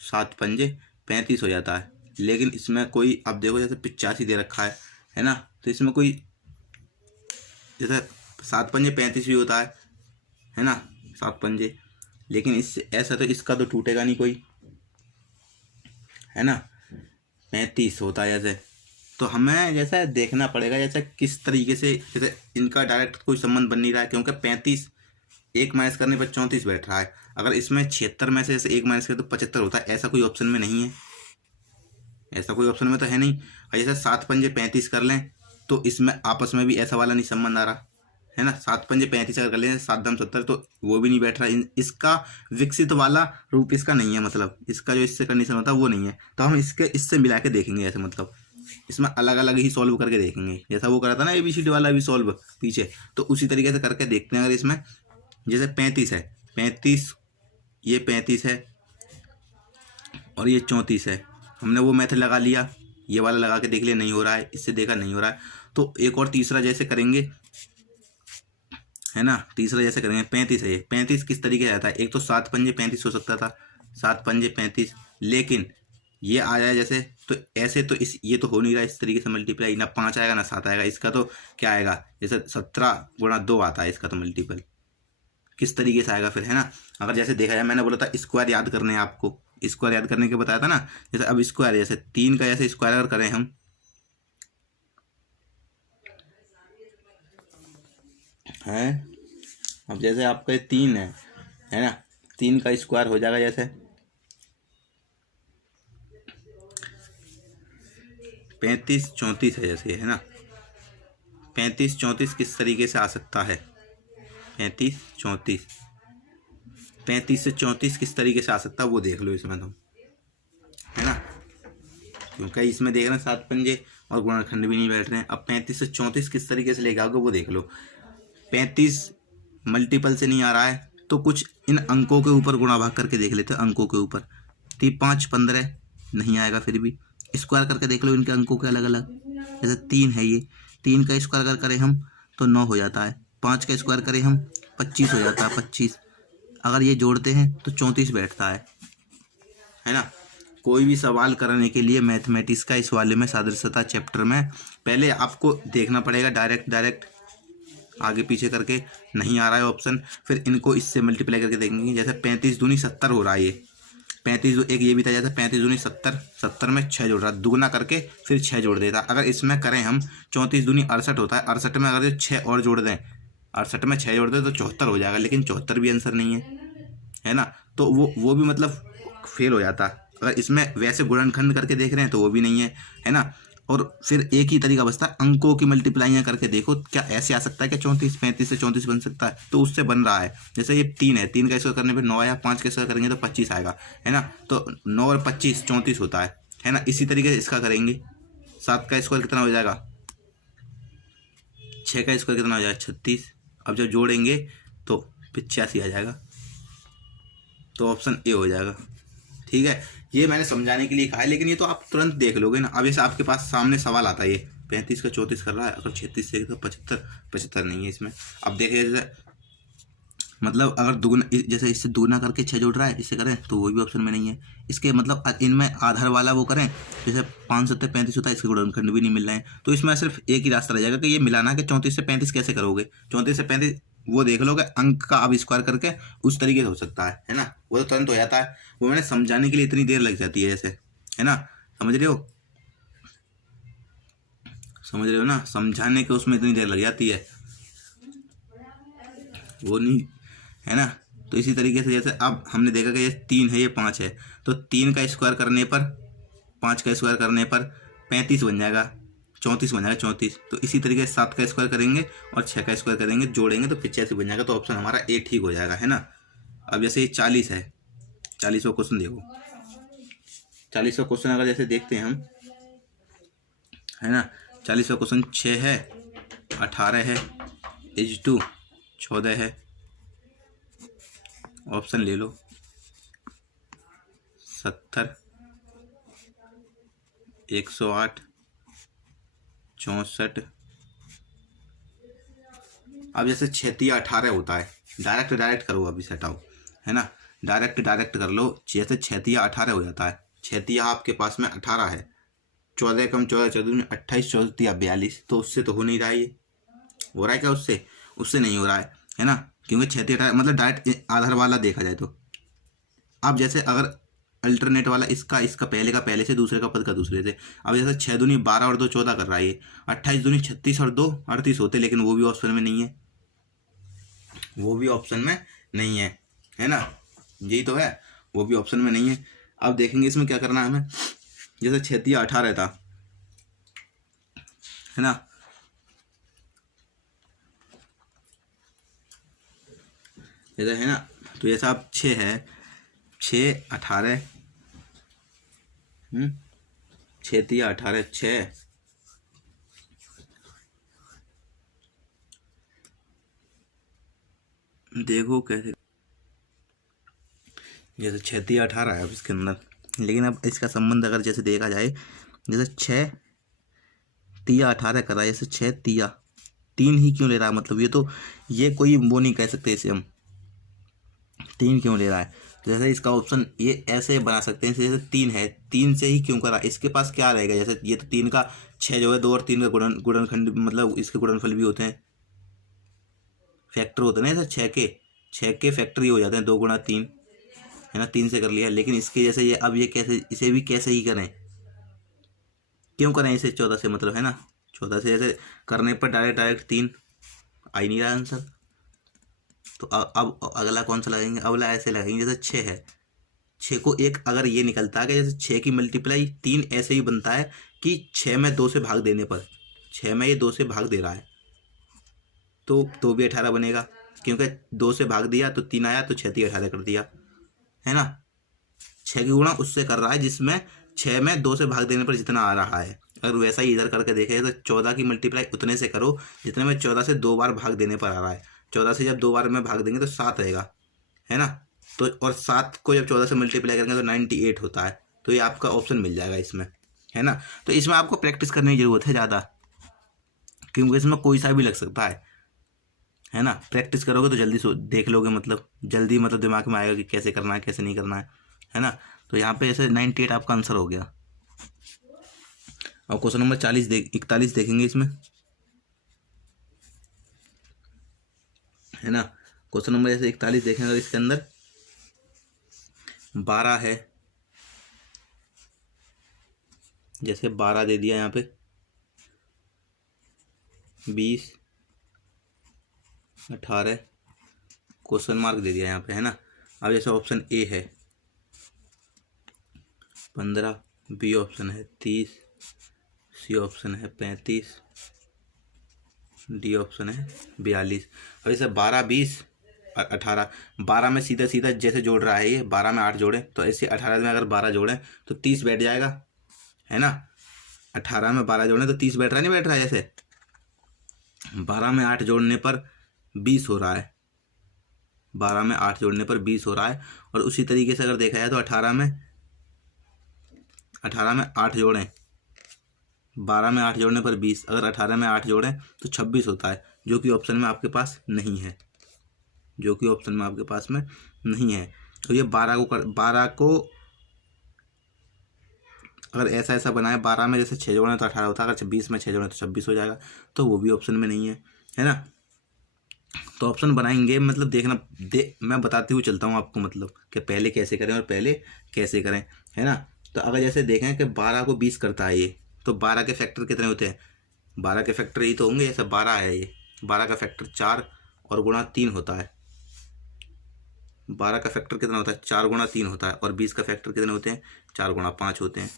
7 पंजे 35 हो जाता है। लेकिन इसमें कोई, अब देखो जैसे 85 दे रखा है ना। तो इसमें कोई जैसे 7 पंजे 35 भी होता है ना, 7 पंजे। लेकिन इससे ऐसा तो इसका तो टूटेगा नहीं कोई, है ना। 35 होता है जैसे, तो हमें जैसा देखना पड़ेगा जैसे किस तरीके से, जैसे इनका डायरेक्ट कोई संबंध बन नहीं रहा है क्योंकि 35 एक माइनस करने पर 34 बैठ रहा है। अगर इसमें 76 में से जैसे एक माइनस करें तो 75 होता है, ऐसा कोई ऑप्शन में नहीं है, ऐसा कोई ऑप्शन में तो है नहीं। और जैसे 7 पंजे 35 कर लें तो इसमें आपस में भी ऐसा वाला नहीं संबंध आ रहा, है ना। 7 पंजे 35 अगर कर लें 7 दम 70 तो वो भी नहीं बैठ रहा। इसका विकसित वाला रूप इसका नहीं है, मतलब इसका जो इससे कंडीशन होता है वो नहीं है। तो हम इससे मिला के देखेंगे, ऐसे मतलब इसमें अलग अलग ही सॉल्व करके देखेंगे। जैसा वो करा था ना ABCD वाला भी सॉल्व पीछे, तो उसी तरीके से करके देखते हैं। अगर इसमें जैसे 35 है, 35 ये 35 है और ये 34 है, हमने वो मेथड लगा लिया, ये वाला लगा के देख लिया, नहीं हो रहा है, इससे देखा नहीं हो रहा है, तो एक और तीसरा जैसे करेंगे, है ना। तीसरा जैसे करेंगे 35 है, 35 किस तरीके से आता है? एक तो 7 पंजे 35 हो सकता था, 7 पंजे 35, लेकिन ये आ जाए जैसे, तो ऐसे तो ये तो हो नहीं रहा इस तरीके से मल्टीप्लाई, ना 5 आएगा ना 7 आएगा। इसका तो क्या आएगा, जैसे 17 गुणा 2 आता है इसका तो मल्टीपल, किस तरीके से आएगा फिर, है ना। अगर जैसे देखा जाए, मैंने बोला था स्क्वायर याद करने हैं आपको, स्क्वायर याद करने के बताया था ना। जैसे अब स्क्वायर, जैसे 3 का जैसे स्क्वायर अगर करें हम, है। अब जैसे आपका 3 है ना, 3 का स्क्वायर हो जाएगा जैसे 35 34 है जैसे, है ना। 35 34 किस तरीके से आ सकता है? 35 34, 35 से 34 किस तरीके से आ सकता है वो देख लो इसमें तुम, है ना। क्योंकि इसमें देख रहे हैं 7 पंजे और गुणनखंड भी नहीं बैठ रहे हैं। अब 35 से 34 किस तरीके से लेके आओगे वो देख लो। 35 मल्टीपल से नहीं आ रहा है तो कुछ इन अंकों के ऊपर गुणा भाग करके देख लेते हैं, अंकों के ऊपर। 5 15 नहीं आएगा, फिर भी स्क्वायर करके देख लो इनके अंकों के अलग अलग। जैसे 3 है, ये 3 का स्क्वायर अगर करें हम तो 9 हो जाता है, 5 का स्क्वायर करें हम 25 हो जाता है, 25। अगर ये जोड़ते हैं तो 34 बैठता है ना। कोई भी सवाल करने के लिए मैथमेटिक्स का इस वाले में सादृश्यता चैप्टर में पहले आपको देखना पड़ेगा, डायरेक्ट आगे पीछे करके नहीं आ रहा है ऑप्शन, फिर इनको इससे मल्टीप्लाई करके देखेंगे। जैसे 35 दूनी 70 हो रहा है, ये 35 एक ये भी था, जैसे 35 दूनी 70, 70 में 6 जोड़ रहा है, दुगना करके फिर 6 जोड़ देता। अगर इसमें करें हम 34 दूनी 68 होता है, 68 में अगर 6 और जोड़ दें, 68 में 6 जोड़ दें तो 74 हो जाएगा, लेकिन 74 भी आंसर नहीं है ना। तो वो भी मतलब फेल हो जाता। अगर इसमें वैसे गुणनखंड करके देख रहे हैं तो वो भी नहीं है ना। और फिर एक ही तरीका बचता है, अंकों की मल्टीप्लाइयाँ करके देखो, क्या ऐसे आ सकता है क्या 34 35 से 34 बन सकता है? तो उससे बन रहा है। जैसे ये 3 है, 3 का स्क्वायर करने पे 9 आया, 5 का स्क्वायर करेंगे तो 25 आएगा, है ना। तो 9 और 25 34 होता है ना। इसी तरीके से इसका करेंगे, 7 का स्क्वायर कितना हो जाएगा, 6 का स्क्वायर कितना हो जाएगा 36। अब जब जोड़ेंगे तो 85 आ जाएगा, तो ऑप्शन ए हो जाएगा। ठीक है, ये मैंने समझाने के लिए कहा है, लेकिन ये तो आप तुरंत देख लोगे ना। अब जैसे आपके पास सामने सवाल आता है, ये 35 का 34 कर रहा है, अगर 36 से तो 75 नहीं है इसमें। अब देखिए जैसे मतलब अगर दुगुना, जैसे इससे दुगुना करके 6 जोड़ रहा है, इससे करें तो वो भी ऑप्शन में नहीं है। इसके मतलब इनमें आधार वाला वो करें, जैसे 5 7 35 होता है, इसके गुणनखंड भी नहीं मिल रहे हैं। तो इसमें सिर्फ एक ही रास्ता रह जाएगा कि ये मिलाना कि 34 से 35 कैसे करोगे। 34 से 35 वो देख लोगे, अंक का अब स्क्वायर करके उस तरीके से हो सकता है ना, वो तो तुरंत हो जाता है। वो मैंने समझाने के लिए इतनी देर लग जाती है जैसे, है ना, समझ रहे हो, समझ रहे हो ना, समझाने के उसमें इतनी देर लग जाती है, वो नहीं, है ना। तो इसी तरीके से जैसे अब हमने देखा कि ये 3 है, ये 5 है, तो 3 का स्क्वायर करने पर, 5 का स्क्वायर करने पर 35 बन जाएगा, 34 बन जाएगा, 34। तो इसी तरीके से 7 का स्क्वायर करेंगे और 6 का स्क्वायर करेंगे, जोड़ेंगे तो 85 बन जाएगा। तो ऑप्शन हमारा ए ठीक हो जाएगा, है ना। अब जैसे ये 40 है, 40वां क्वेश्चन देखो, 40वां क्वेश्चन अगर जैसे देखते हैं हम, है ना, 40वां क्वेश्चन 6 है, 18 है, H2 14 है, ऑप्शन ले लो 70, 108, 64। अब जैसे 6 या 18 होता है, डायरेक्ट करो, अभी से हटाओ, है ना, डायरेक्ट कर लो। जैसे 6 या 18 हो जाता है, 6 आपके पास में 18 है, 14 कम 14 14 28, 14 42, तो उससे तो हो नहीं रहा है, ये हो रहा है क्या उससे? उससे नहीं हो रहा है ना, क्योंकि 6 18 मतलब डायरेक्ट आधार वाला देखा जाए तो। अब जैसे अगर अल्टरनेट वाला, इसका पहले का पहले से, दूसरे का पद का दूसरे से। अब जैसे 6 दूनी 12 और 2 14 कर रहा है ये, 28 दूनी 36 और 2 38 होते, लेकिन वो भी ऑप्शन में नहीं है, वो भी ऑप्शन में नहीं है ना, यही तो है, वो भी ऑप्शन में नहीं है। अब देखेंगे इसमें क्या करना है हमें। जैसे 6 या 18 था, है ना, जैसे है ना, तो जैसा आप 6 है, 6 18, 6 या 18 6, देखो कैसे, जैसे 6 या 18 है अब इसके अंदर, लेकिन अब इसका संबंध अगर जैसे देखा जाए, जैसे 6 तिया 18 करा, जैसे 6 तिया 3 ही क्यों ले रहा है, मतलब ये तो, ये कोई वो नहीं कह सकते इसे हम 3 क्यों ले रहा है। जैसे इसका ऑप्शन ये ऐसे बना सकते हैं, जैसे 3 है, 3 से ही क्यों करा, इसके पास क्या रहेगा, जैसे ये तो 3 का 6 जो है, 2 और 3 का गुणनखंड, मतलब इसके गुणनफल भी होते हैं, फैक्टर होते हैं ना, जैसे 6 के फैक्टर ही हो जाते हैं, 2 गुणा 3, है ना, 3 से कर लिया। लेकिन इसके जैसे ये, अब ये कैसे, इसे भी कैसे ही करें, क्यों करें इसे 14 से, मतलब है ना, 14 से जैसे करने पर डायरेक्ट 3 आ ही नहीं रहा आंसर। तो अब अगला कौन सा लगाएंगे, अगला ऐसे लगाएंगे, जैसे 6 है, 6 को एक, अगर ये निकलता है कि जैसे 6 की मल्टीप्लाई 3 ऐसे ही बनता है कि 6 में 2 से भाग देने पर, 6 में ये 2 से भाग दे रहा है, तो भी 18 बनेगा, क्योंकि 2 से भाग दिया तो 3 आया, तो 6 थी 18 कर दिया, है ना। 6 की गुणा उससे कर रहा है जिसमें 6 में 2 से भाग देने पर जितना आ रहा है। अगर वैसा ही इधर करके देखें तो 14 की मल्टीप्लाई उतने से करो जितने में 14 से 2 बार भाग देने पर आ रहा है। 14 से जब 2 बार में भाग देंगे तो 7 रहेगा, है ना। तो और 7 को जब 14 से मल्टीप्लाई करेंगे तो 98 होता है। तो ये आपका ऑप्शन मिल जाएगा इसमें, है ना। तो इसमें आपको प्रैक्टिस करने की ज़रूरत है ज़्यादा, क्योंकि इसमें कोई सा भी लग सकता है ना। प्रैक्टिस करोगे तो जल्दी देख लोगे, मतलब जल्दी, मतलब दिमाग में आएगा कि कैसे करना है कैसे नहीं करना है ना। तो यहाँ पे ऐसे 98 आपका आंसर हो गया। और क्वेश्चन नंबर 41 देखेंगे इसमें, है ना। क्वेश्चन नंबर जैसे 41 देखेंगे, इसके अंदर 12 है, जैसे 12 दे दिया यहाँ पे, 20 18 क्वेश्चन मार्क दे दिया यहाँ पे, है ना। अब जैसे ऑप्शन ए है 15, बी ऑप्शन है 30, सी ऑप्शन है 35, डी ऑप्शन है 42। अब जैसे 12 20 18, 12 में सीधा सीधा जैसे जोड़ रहा है ये, 12 में 8 जोड़े तो ऐसे 18 में अगर 12 जोड़े तो 30 बैठ जाएगा, है ना। 18 में 12 जोड़े तो 30 बैठ रहा है, नहीं बैठ रहा है। जैसे 12 में 8 जोड़ने पर 20 हो रहा है, 12 में 8 जोड़ने पर 20 हो रहा है। और उसी तरीके से अगर देखा जाए तो 18 में 8 जोड़ें, 12 में 8 जोड़ने पर 20, अगर 18 में 8 जोड़ें तो 26 होता है, जो कि ऑप्शन में आपके पास नहीं है, जो कि ऑप्शन में आपके पास में नहीं है। तो ये 12 को अगर ऐसा बनाए, 12 में जैसे 6 जोड़ें तो 18 होता है, अगर 20 में 6 जोड़ें तो 26 हो जाएगा, तो वो भी ऑप्शन में नहीं है ना। तो ऑप्शन बनाएंगे मतलब देखना, मैं बताते हुए चलता हूँ आपको, मतलब कि पहले कैसे करें और पहले कैसे करें, है ना। तो अगर जैसे देखें कि 12 को 20 करता है ये, तो 12 के फैक्टर कितने होते हैं, 12 के फैक्टर ही तो होंगे, जैसे 12 है ये, 12 का फैक्टर 4 और गुणा 3 होता है। 12 का फैक्टर कितना होता है, 4 गुणा 3 होता है। और 20 का फैक्टर कितने होते हैं, 4 गुणा 5 होते हैं,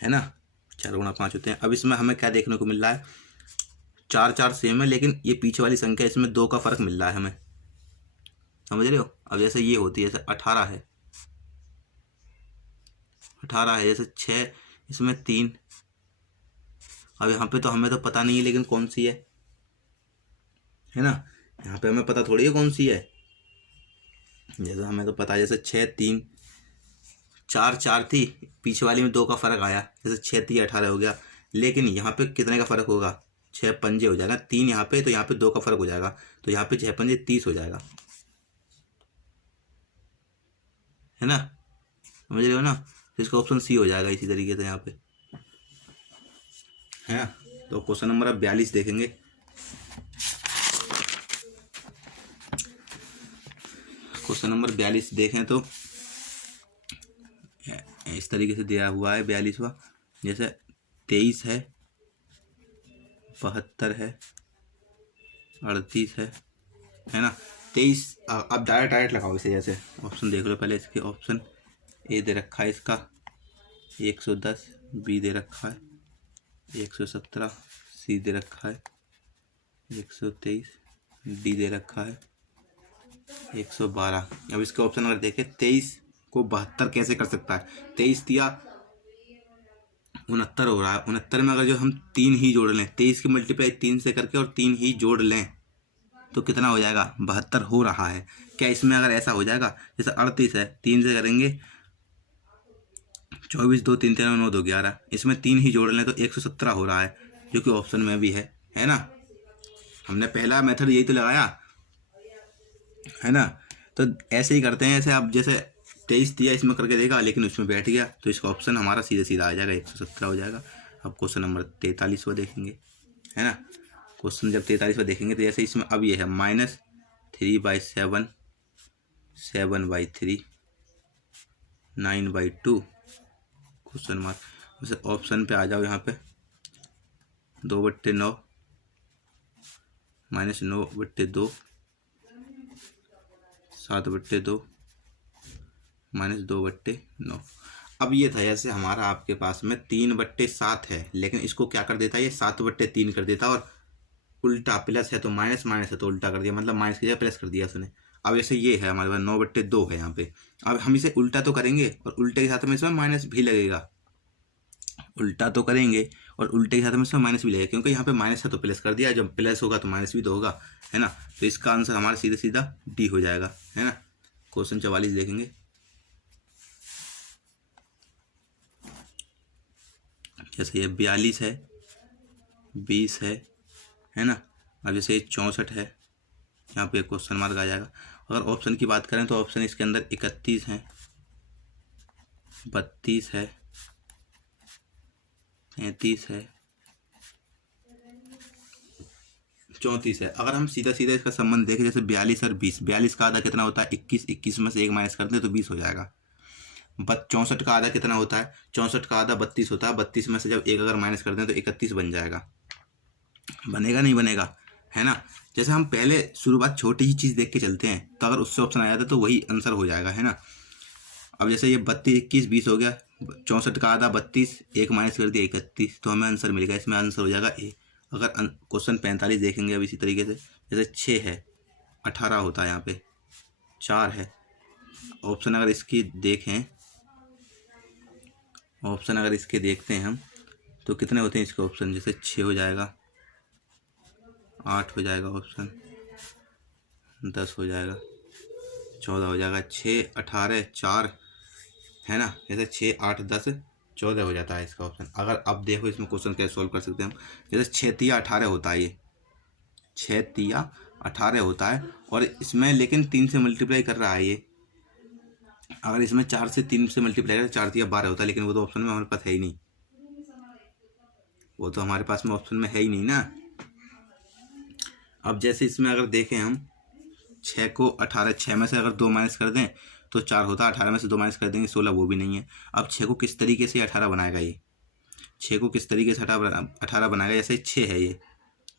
है ना, 4 गुणा 5 होते हैं। अब इसमें हमें क्या देखने को मिल रहा है, 4 सेम है, लेकिन ये पीछे वाली संख्या इसमें 2 का फर्क मिल रहा है हमें, समझ रहे हो। अब जैसे ये होती है, जैसे 18 है, 18 है, जैसे 6, इसमें 3। अब यहाँ पे तो हमें तो पता नहीं है लेकिन कौन सी है ना, यहाँ पे हमें पता थोड़ी है कौन सी है। जैसे हमें तो पता है, जैसे 6 3 4 थी, पीछे वाली में 2 का फर्क आया, जैसे 6 3 18 हो गया। लेकिन यहाँ पे कितने का फर्क होगा, 6 पंजे हो जाएगा, 3 यहाँ पे, तो यहाँ पे 2 का फर्क हो जाएगा, तो यहाँ पे 6 पंजे 30 हो जाएगा, है ना, समझ रहे हो ना। तो इसका ऑप्शन सी हो जाएगा इसी तरीके से यहाँ पे, है ना। तो क्वेश्चन नंबर अब 42 देखेंगे। क्वेश्चन नंबर 42 देखें तो इस तरीके से दिया हुआ है 42वां, जैसे 23 है, 72 है, 38 है ना। 23 अब डायरेक्ट लगाओ इसे, जैसे ऑप्शन देख लो पहले, इसके ऑप्शन ए दे रखा है इसका 110, बी दे रखा है 117, सी दे रखा है 123, डी दे रखा है 112। अब इसके ऑप्शन अगर देखें, 23 को 72 कैसे कर सकता है, 23 दिया 69 हो रहा है, 69 में अगर जो हम 3 ही जोड़ लें, 23 की मल्टीप्लाई 3 से करके और 3 ही जोड़ लें तो कितना हो जाएगा, 72 हो रहा है। क्या इसमें अगर ऐसा हो जाएगा, जैसे 38 है, 3 से करेंगे 24 2 3 3 9 2 11, इसमें 3 ही जोड़ लें तो 117 हो रहा है, जो कि ऑप्शन में भी है ना। हमने पहला मेथड यही तो लगाया, है ना। तो ऐसे ही करते हैं, ऐसे आप जैसे 23 दिया, इसमें करके देखा लेकिन उसमें बैठ गया, तो इसका ऑप्शन हमारा सीधा आ जाएगा, 117 हो जाएगा। अब क्वेश्चन नंबर 43वां देखेंगे, है ना। क्वेश्चन जब 43वां देखेंगे तो जैसे इसमें अब ये है -3/7, 7/3, 9/2 क्वेश्चन मार्क। जैसे ऑप्शन पे आ जाओ, यहाँ पे 2/9, -9/2, 7/2, -2/9। अब ये था जैसे हमारा आपके पास में 3/7 है, लेकिन इसको क्या कर देता है, ये 7/3 कर देता, और उल्टा प्लस है तो माइनस, माइनस है तो उल्टा कर दिया, मतलब माइनस की जगह प्लस कर दिया उसने। अब जैसे ये है हमारे पास 9/2 है यहाँ पे, अब हम इसे उल्टा तो करेंगे और उल्टे के साथ में इसमें माइनस भी लगेगा, उल्टा तो करेंगे और उल्टे के साथ में इसमें माइनस भी लगेगा, क्योंकि यहाँ पे माइनस है तो प्लस कर दिया, जब प्लस होगा तो माइनस भी तो होगा, है ना। तो इसका आंसर हमारा सीधा सीधा डी हो जाएगा, है ना। क्वेश्चन 44 देखेंगे। जैसे ये 42 है, 20 है ना। अब जैसे 64 है, यहाँ पे क्वेश्चन मार्क आ जाएगा। अगर ऑप्शन की बात करें तो ऑप्शन इसके अंदर 31 है, 32 है, 33 है, 34 है। अगर हम सीधा सीधा इसका संबंध देखें, जैसे 42 और 20, 42 का आधा कितना होता है 21, 21 में से 1 माइनस कर दें तो 20 हो जाएगा। 64 का आधा कितना होता है, 64 का आधा 32 होता है, 32 में से जब 1 अगर माइनस कर दें तो 31 बन जाएगा, बनेगा नहीं बनेगा, है ना। जैसे हम पहले शुरुआत छोटी ही चीज़ देख के चलते हैं, तो अगर उससे ऑप्शन आ जाता है तो वही आंसर हो जाएगा, है ना। अब जैसे ये 32 21 20 हो गया, 64 का आधा 32, 1 माइनस कर दिया 31, तो हमें आंसर मिलेगा, इसमें आंसर हो जाएगा ए। अगर क्वेश्चन 45 देखेंगे अब इसी तरीके से, जैसे 6 है, 18 होता है, यहाँ पे 4 है। ऑप्शन अगर इसकी देखें, ऑप्शन अगर इसके देखते हैं हम तो कितने होते हैं इसके ऑप्शन, जैसे 6 हो जाएगा, 8 हो जाएगा ऑप्शन, 10 हो जाएगा, 14 हो जाएगा, 6 18 4, है ना। जैसे 6 8 10 14 हो जाता है इसका ऑप्शन। अगर अब देखो इसमें क्वेश्चन कैसे सॉल्व कर सकते हैं हम। जैसे 6 तिया 18 होता है, ये 6 तिया 18 होता है, और इसमें लेकिन 3 से मल्टीप्लाई कर रहा है ये। अगर इसमें 4 से 3 से मल्टीप्लाई करें तो 4 तिया 12 होता है, लेकिन वो तो ऑप्शन में हमारे पास है ही नहीं, वो तो हमारे पास में ऑप्शन में है ही नहीं ना। अब जैसे इसमें अगर देखें हम 6 को 18, 6 में से अगर 2 माइनस कर दें तो 4 होता है, 18 में से 2 माइनस कर देंगे 16, वो भी नहीं है। अब 6 को किस तरीके से 18 बनाएगा ये, 6 को किस तरीके से 18 बनाएगा। जैसे 6 है ये,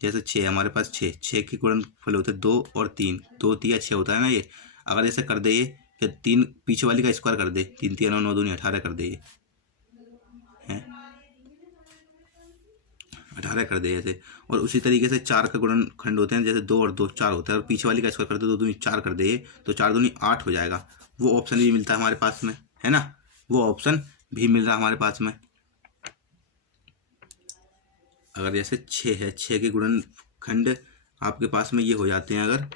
जैसे 6 हमारे पास 6 के गुणनफल होते हैं 2 और 3, 2 तिया 6 होता है ना ये। अगर ऐसे कर दे ये कि 3 पीछे वाली का स्क्वायर कर दे, 3 तिया 9, 9 दूनी 18 कर दे, ये है 18 कर दे ऐसे। और उसी तरीके से 4 का गुणनखंड होते हैं, जैसे 2 और 2 4 होता है, और पीछे वाली का स्क्वायर कर दे 2 दूनी 4 कर दे, तो 4 दूनी 8 हो जाएगा। वो ऑप्शन भी मिलता है हमारे पास में, है ना, वो ऑप्शन भी मिल रहा है हमारे पास में। अगर जैसे 6 है, 6 के गुणनखंड आपके पास में ये हो जाते हैं, अगर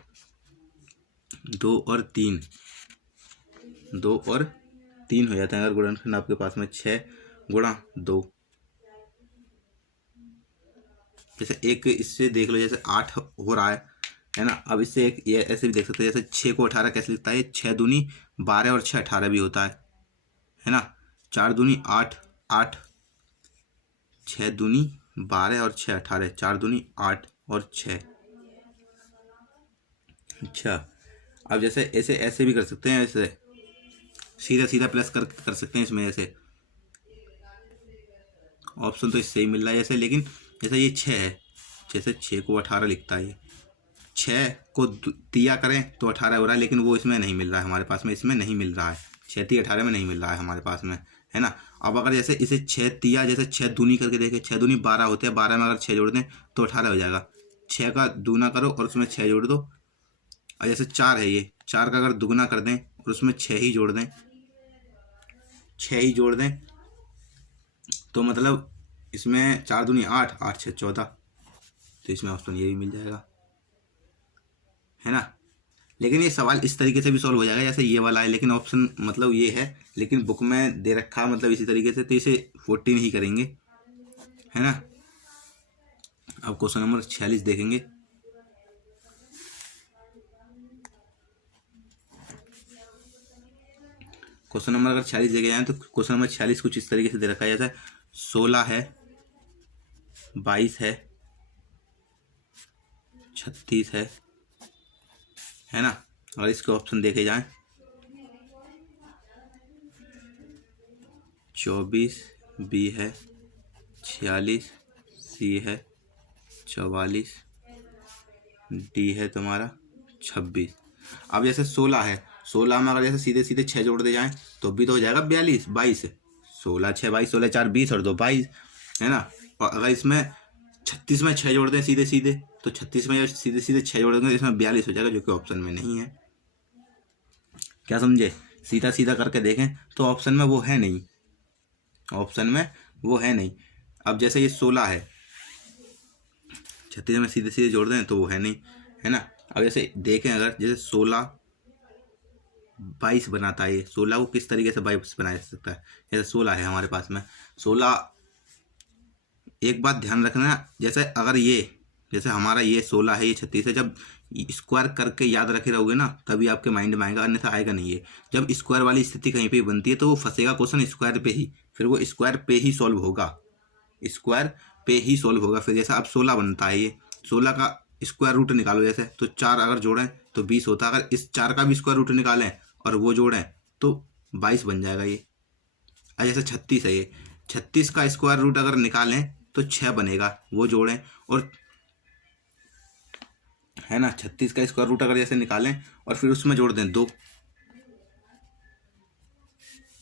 2 और 3, 2 और 3 हो जाते हैं अगर गुणनखंड आपके पास में 6 गुणा 2। जैसे एक इससे देख लो, जैसे 8 हो रहा है ना। अब इससे एक ये ऐसे भी देख सकते हैं, जैसे 6 को 18 कैसे लिखता है, 6 दूनी 12 और 6 18 भी होता है ना। 4 दूनी 8 8, 6 दूनी 12 और 6 18, 4 दूनी 8 और 6। अच्छा, अब जैसे ऐसे ऐसे भी कर सकते हैं, ऐसे सीधा सीधा प्लस कर सकते हैं इसमें, ऐसे ऑप्शन तो इससे ही मिल रहा है ऐसे। लेकिन जैसे ये 6 है, जैसे 6 को 18 लिखता है, ये 6 को तिया करें तो 18 हो रहा है, लेकिन वो इसमें नहीं मिल रहा है हमारे पास में, इसमें नहीं मिल रहा है, 6 तिया 18 में नहीं मिल रहा है हमारे पास में, है ना। अब अगर जैसे इसे 6 तिया जैसे 6 दूनी करके देखें, 6 दूनी 12 होते हैं, 12 में अगर 6 जोड़ दें तो 18 हो जाएगा। 6 का दूना करो और उसमें 6 जोड़ दो। और जैसे 4 है, ये 4 का अगर दुगना कर दें और उसमें 6 ही जोड़ दें, 6 ही जोड़ दें, तो मतलब इसमें 4 दूनी 8, 8 6 14, तो इसमें ऑप्शन ये भी मिल जाएगा, है ना। लेकिन ये सवाल इस तरीके से भी सॉल्व हो जाएगा जैसे ये वाला है, लेकिन ऑप्शन मतलब ये है, लेकिन बुक में दे रखा मतलब इसी तरीके से, तो इसे 14 ही करेंगे, है ना। अब क्वेश्चन नंबर 46 देखेंगे। क्वेश्चन नंबर अगर 46 देखे जाए तो क्वेश्चन नंबर 46 कुछ इस तरीके से दे रखा है, जैसे 16 है, 22 है, 36 है ना। और इसके ऑप्शन देखे जाएं 24 बी है, 46 सी है, 44 डी है तुम्हारा, 26। अब जैसे 16 है, 16 में अगर जैसे सीधे सीधे 6 जोड़ दे जाएं तो भी तो हो जाएगा 42 22, 16 6 22, 16 4 20 और 2 22, है ना। और अगर इसमें 36 में 6 जोड़ दें सीधे सीधे, तो 36 में सीधे सीधे 6 जोड़ देंगे, इसमें 42 हो जाएगा, जो कि ऑप्शन में नहीं है। क्या समझे, सीधा सीधा करके देखें तो ऑप्शन में वो है नहीं, ऑप्शन में वो है नहीं। अब जैसे ये 16 है, 36 में सीधे सीधे जोड़ दें तो वो है नहीं, है ना। अब जैसे देखें अगर जैसे 16 22 बनाता है, ये 16 को किस तरीके से 22 बनाया जा सकता है। जैसे 16 है हमारे पास में, 16, एक बात ध्यान रखना, जैसे अगर ये जैसे हमारा ये 16 है, ये 36 है, जब स्क्वायर करके याद रखे रहोगे ना तभी आपके माइंड में आएगा, अन्यथा आएगा नहीं। ये जब स्क्वायर वाली स्थिति कहीं पे बनती है तो वो फंसेगा क्वेश्चन स्क्वायर पे ही, फिर वो स्क्वायर पे ही सॉल्व होगा, स्क्वायर पे ही सॉल्व होगा। फिर जैसा अब 16 बनता है, ये 16 का स्क्वायर रूट निकालो जैसे, तो 4 अगर जोड़ें तो 20 होता है, अगर इस 4 का भी स्क्वायर रूट निकालें और वो जोड़ें तो 22 बन जाएगा ये। जैसे 36 है, ये 36 का स्क्वायर रूट अगर निकालें तो 6 बनेगा, वो जोड़ें, और है ना 36 का स्क्वायर रूट अगर जैसे निकालें और फिर उसमें जोड़ दें 2,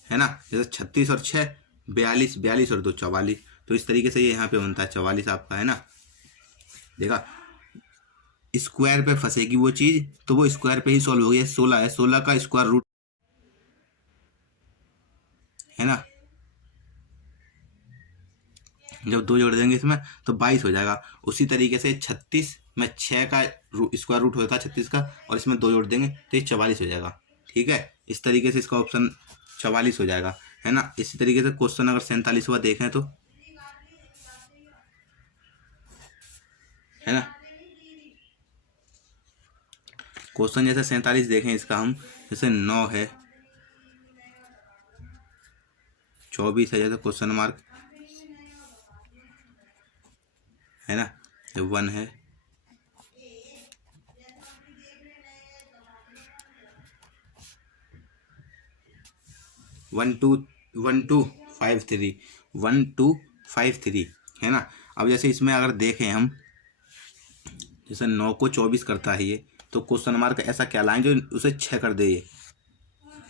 है ना। जैसे 36 और 6 42, 42 और 2 44, तो इस तरीके से ये यहाँ पे बनता है 44 आपका, है ना। देखा, स्क्वायर पे फंसेगी वो चीज तो वो स्क्वायर पे ही सॉल्व हो गया। 16 है, 16 का स्क्वायर रूट, है ना, जब 2 जोड़ देंगे इसमें तो 22 हो जाएगा। उसी तरीके से 36 में 6 का स्क्वायर रूट होता है 36 का, और इसमें 2 जोड़ देंगे तो ये 44 हो जाएगा। ठीक है, इस तरीके से इसका ऑप्शन 44 हो जाएगा, है ना। इसी तरीके से क्वेश्चन अगर 47वां देखें तो, है ना, क्वेश्चन जैसे 47 देखें इसका हम, जैसे 9 है, 24 है, जैसे क्वेश्चन मार्क, है ना, 1 है, 1 2 5 3 है ना। अब जैसे इसमें अगर देखें हम, जैसे 9 को 24 करता है ये, तो क्वेश्चन मार्क ऐसा क्या लाएं जो उसे 6 कर दे, ये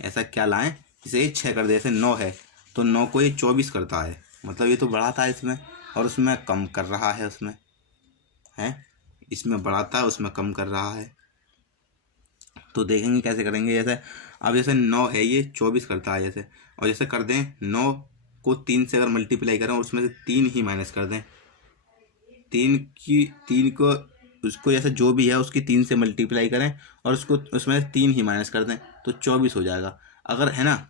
ऐसा क्या लाएं जिसे ये 6 कर दे। जैसे 9 है तो 9 को ये 24 करता है, मतलब ये तो बढ़ाता है इसमें, और उसमें कम कर रहा है, उसमें है, इसमें बढ़ाता है उसमें कम कर रहा है। तो देखेंगे कैसे करेंगे। जैसे अब जैसे 9 है ये 24 करता है जैसे, और जैसे कर दें 9 को 3 से अगर मल्टीप्लाई करें और उसमें से 3 ही माइनस कर दें, 3 को उसको जैसे जो भी है उसकी 3 से मल्टीप्लाई करें और उसको उसमें से 3 ही माइनस कर दें तो 24 हो जाएगा। अगर, है ना,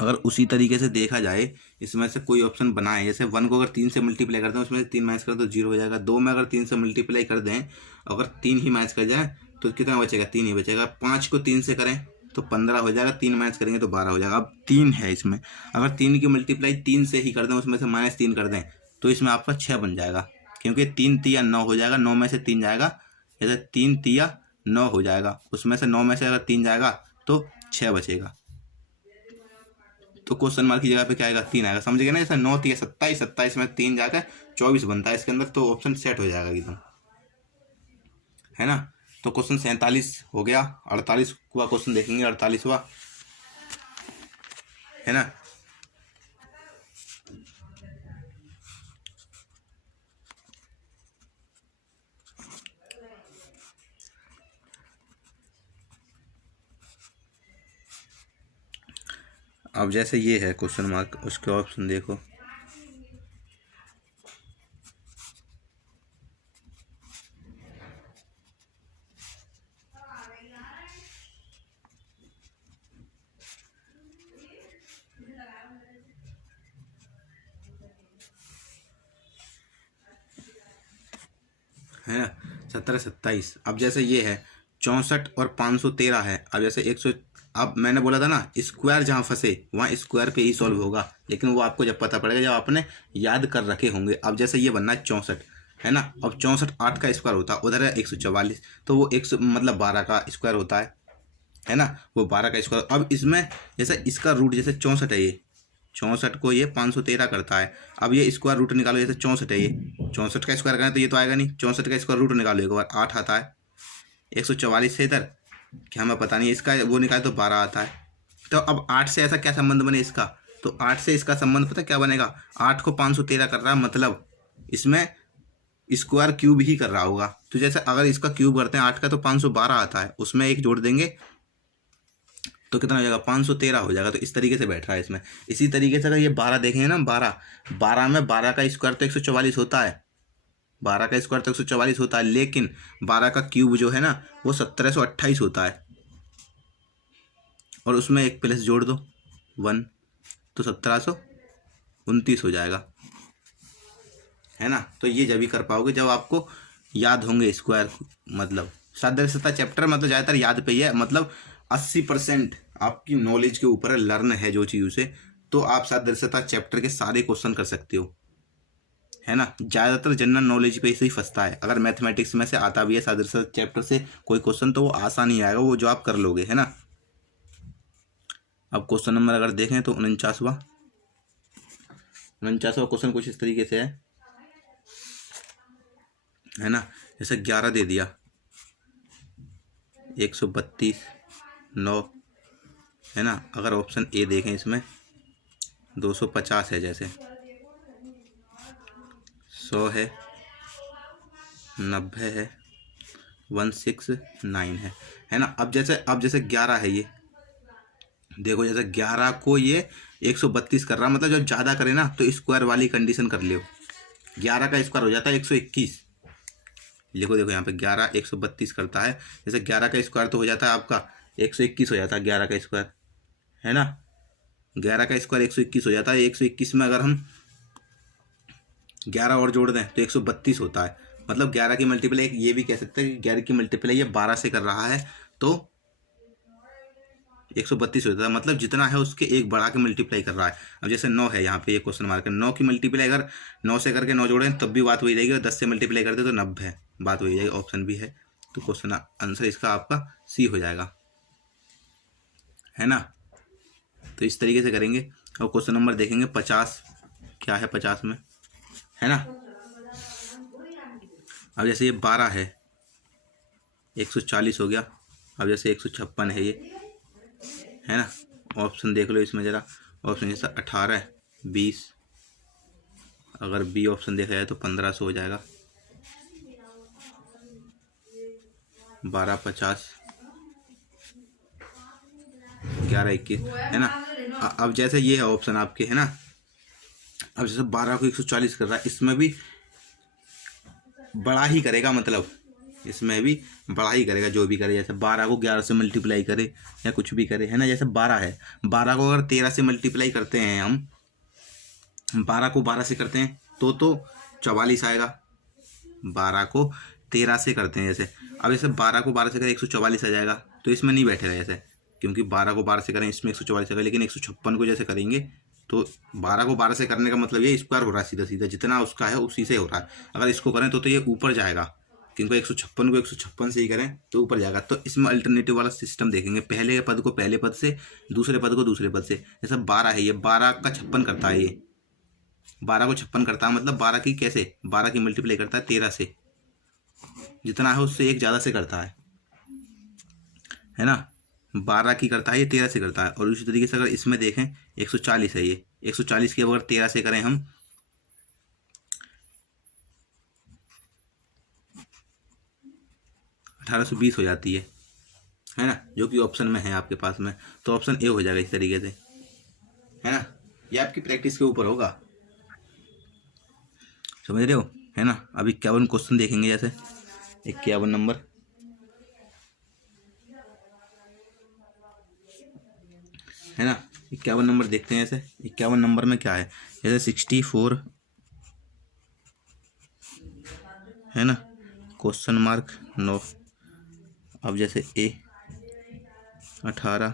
अगर उसी तरीके से देखा जाए, इसमें से कोई ऑप्शन बनाए, जैसे 1 को अगर 3 से मल्टीप्लाई कर दें उसमें से 3 माइनस कर तो 0 हो जाएगा। 2 में अगर 3 से मल्टीप्लाई कर दें, अगर 3 ही माइनस कर जाए तो कितना बचेगा, 3 ही बचेगा। 5 को 3 से करें तो 15 हो जाएगा, 3 माइनस करेंगे तो 12 हो जाएगा। अब 3 है इसमें, अगर 3 की मल्टीप्लाई 3 से ही कर दें, उसमें से -3 कर दें तो इसमें आपका 6 बन जाएगा, क्योंकि 3 तिया 9 हो जाएगा, 9 में से 3 जाएगा, जैसे 3 तिया 9 हो जाएगा, उसमें से 9 में से अगर 3 जाएगा तो 6 बचेगा। तो क्वेश्चन मार्क की जगह पे क्या आएगा, 3 आएगा, समझ गए ना। जैसे 9 तिया 27, 27 में 3 जाकर 24 बनता है इसके अंदर, तो ऑप्शन सेट हो जाएगा एकदम, है ना। तो क्वेश्चन 47 हो गया। 48वां क्वेश्चन देखेंगे, 48वां, है ना। अब जैसे ये है क्वेश्चन मार्क, उसके ऑप्शन देखो, है ना, 17 27। अब जैसे ये है 64 और 513 है। अब जैसे 100, अब मैंने बोला था ना स्क्वायर जहाँ फंसे वहाँ स्क्वायर पे ही सॉल्व होगा, लेकिन वो आपको जब पता पड़ेगा जब आपने याद कर रखे होंगे। अब जैसे ये बनना है 64, है ना। अब 64 8 का स्क्वायर होता है, उधर है 144, तो वो 100 मतलब 12 का स्क्वायर होता है ना, वो 12 का स्क्वायर। अब इसमें जैसे इसका रूट, जैसे 64 है, ये 64 को ये 513 करता है। अब ये स्क्वायर रूट निकालो, जैसे 64 है, ये 64 का स्क्वायर करें तो ये तो आएगा नहीं, 64 का स्क्वायर रूट निकालो एक बार, 8 आता है। 144 से इधर क्या हमें पता नहीं, इसका वो निकाले तो 12 आता है। तो अब 8 से ऐसा क्या संबंध बने इसका, तो 8 से इसका संबंध पता क्या बनेगा, 8 को 513 कर रहा है, मतलब इसमें स्क्वायर क्यूब ही कर रहा होगा। तो जैसे अगर इसका क्यूब करते हैं 8 का तो 512 आता है, उसमें एक जोड़ देंगे तो कितना हो जाएगा, 513 हो जाएगा। तो इस तरीके से बैठ रहा है इसमें। इसी तरीके से अगर ये 12 देखेंगे ना, 12 में 12 का स्क्वायर तो 144 होता है, 12 का स्क्वायर तो 144 होता है, लेकिन 12 का क्यूब जो है ना वो 1728 होता है, और उसमें एक प्लस जोड़ दो 1, तो 1729 हो जाएगा, है ना। तो ये जब भी कर पाओगे जब आपको याद होंगे स्क्वायर, मतलब सदस्यता चैप्टर मतलब ज़्यादातर याद पे ही है, मतलब 80% आपकी नॉलेज के ऊपर लर्न है जो चीज़ उसे, तो आप सदस्यता चैप्टर के सारे क्वेश्चन कर सकते हो, है ना। ज़्यादातर जनरल नॉलेज पे से ही फंसता है। अगर मैथमेटिक्स में से आता भी है सदस्यता चैप्टर से कोई क्वेश्चन तो वो आसान ही आएगा, वो जो आप कर लोगे, है ना। अब क्वेश्चन नंबर अगर देखें तो 49वां क्वेश्चन कुछ इस तरीके से है ना। जैसे 11 दे दिया, 132 9, है ना। अगर ऑप्शन ए देखें इसमें 250 है, जैसे 100 है, 90 है, 169 है ना। अब जैसे 11 है, ये देखो जैसे 11 को ये 132 कर रहा, मतलब जब ज़्यादा करे ना तो स्क्वायर वाली कंडीशन कर लियो, 11 का स्क्वायर हो जाता है 121, लिखो, देखो यहाँ पे 11 132 करता है। जैसे 11 का स्क्वायर तो हो जाता है आपका 121 हो जाता है 11 का स्क्वायर, है ना। 11 का स्क्वायर 121 हो जाता है। 121 में अगर हम 11 और जोड़ दें तो 132 होता है। मतलब 11 की मल्टीप्लाई, ये भी कह सकते हैं कि 11 की मल्टीप्लाई ये 12 से कर रहा है तो 132 होता है। मतलब जितना है उसके एक बढ़ा के मल्टीप्लाई कर रहा है। अब जैसे 9 है, यहाँ पे ये क्वेश्चन मार्क है, 9 की मल्टीप्लाई अगर 9 से करके 9 जोड़ें तब भी बात वही रहेगी, और 10 से मल्टीप्लाई करते तो 90 है, बात वही जाएगी। ऑप्शन भी है, तो क्वेश्चन आंसर इसका आपका सी हो जाएगा, है ना। तो इस तरीके से करेंगे। और क्वेश्चन नंबर देखेंगे 50, क्या है 50 में, है ना। अब जैसे ये 12 है, 140 हो गया। अब जैसे 156 है ये, है ना। ऑप्शन देख लो इसमें ज़रा। ऑप्शन जैसे 18 20, अगर बी ऑप्शन देखा जाए तो 1500 हो जाएगा। 12 50 11 21, है ना। अब जैसे ये है ऑप्शन आपके, है ना। अब जैसे 12 को 140 कर रहा है, इसमें भी बड़ा ही करेगा, मतलब इसमें भी बड़ा ही करेगा जो भी करे। जैसे 12 को 11 से मल्टीप्लाई करे या कुछ भी करे, है ना। जैसे 12 है, 12 को अगर 13 से मल्टीप्लाई करते हैं हम, 12 को 12 से करते हैं तो 44 आएगा। 12 को 13 से करते हैं जैसे, अब जैसे 12 को 12 से करें 144 आ जाएगा। तो इसमें नहीं बैठेगा जैसे, क्योंकि 12 को 12 से करें इसमें 144 आएगा। लेकिन 156 को जैसे करेंगे तो 12 को 12 से करने का मतलब ये स्क्वायर हो रहा है, सीधा सीधा जितना उसका है उसी से हो रहा है। अगर इसको करें तो ये ऊपर जाएगा, क्योंकि 156 को 156 से ही करें तो ऊपर जाएगा। तो इसमें अल्टरनेटिव वाला सिस्टम देखेंगे, पहले पद को पहले पद से, दूसरे पद को दूसरे पद से। जैसे 12 है, ये 12 का 56 करता है, ये 12 को 56 करता है। मतलब 12 की कैसे, 12 की मल्टीप्लाई करता है 13 से, जितना है उससे एक ज़्यादा से करता है ना। 12 की करता है ये 13 से करता है। और उसी तरीके से अगर इसमें देखें 140 है, ये 140 की अगर 13 से करें हम 1820 हो जाती है ना, जो कि ऑप्शन में है आपके पास में। तो ऑप्शन ए हो जाएगा इस तरीके से, है ना। ये आपकी प्रैक्टिस के ऊपर होगा, समझ रहे हो, है ना। अब 51 क्वेश्चन देखेंगे। जैसे 51 नंबर, है ना। 51 नंबर देखते हैं। जैसे 51 नंबर में क्या है, जैसे 64 है ना, क्वेश्चन मार्क 9। अब जैसे ए 18,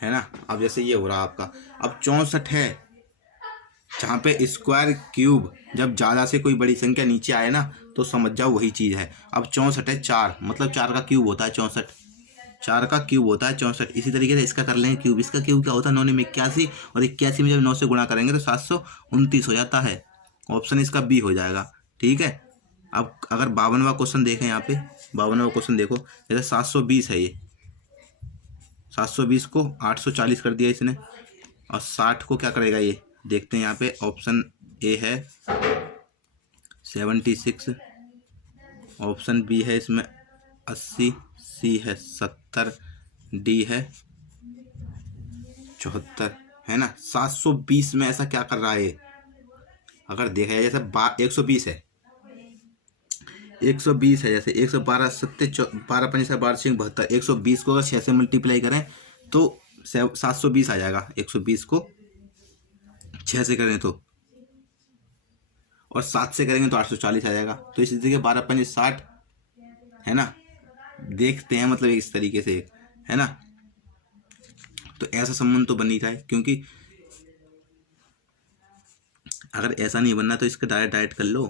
है ना। अब जैसे ये हो रहा आपका, अब 64 है, जहाँ पे स्क्वायर क्यूब जब ज़्यादा से कोई बड़ी संख्या नीचे आए ना तो समझ जाओ वही चीज़ है। अब 64 है 4, मतलब 4 का क्यूब होता है 64, 4 का क्यूब होता है 64। इसी तरीके से इसका कर लेंगे क्यूब, इसका क्यूब क्या होता है 9 में 81, और 81 में जब 9 से गुणा करेंगे तो 729 हो जाता है। ऑप्शन इसका बी हो जाएगा, ठीक है। अब अगर 52वां क्वेश्चन देखें, यहाँ पे 52वां क्वेश्चन देखो। जैसे 720 है, ये 720 को 840 कर दिया इसने, और 60 को क्या करेगा ये देखते हैं। यहाँ पे ऑप्शन ए है 76, ऑप्शन बी है इसमें 80, सी है 70, डी है 74, है ना। 720 में ऐसा क्या कर रहा है ये? अगर देखा जाए जैसे 120 है, 120 है, जैसे 112 सत्ते 12 5 12 6 72, 120 को अगर 6 से मल्टीप्लाई करें तो 720 आ जाएगा। 120 को 6 से करें तो, और 7 से करेंगे तो 840 आ जाएगा। तो इसी तरीके 12 5 60, है ना। देखते हैं मतलब इस तरीके से, है ना। तो ऐसा संबंध तो बन ही रहा है, क्योंकि अगर ऐसा नहीं बनना तो इसका डायरेक्ट डायरेक्ट कर लो,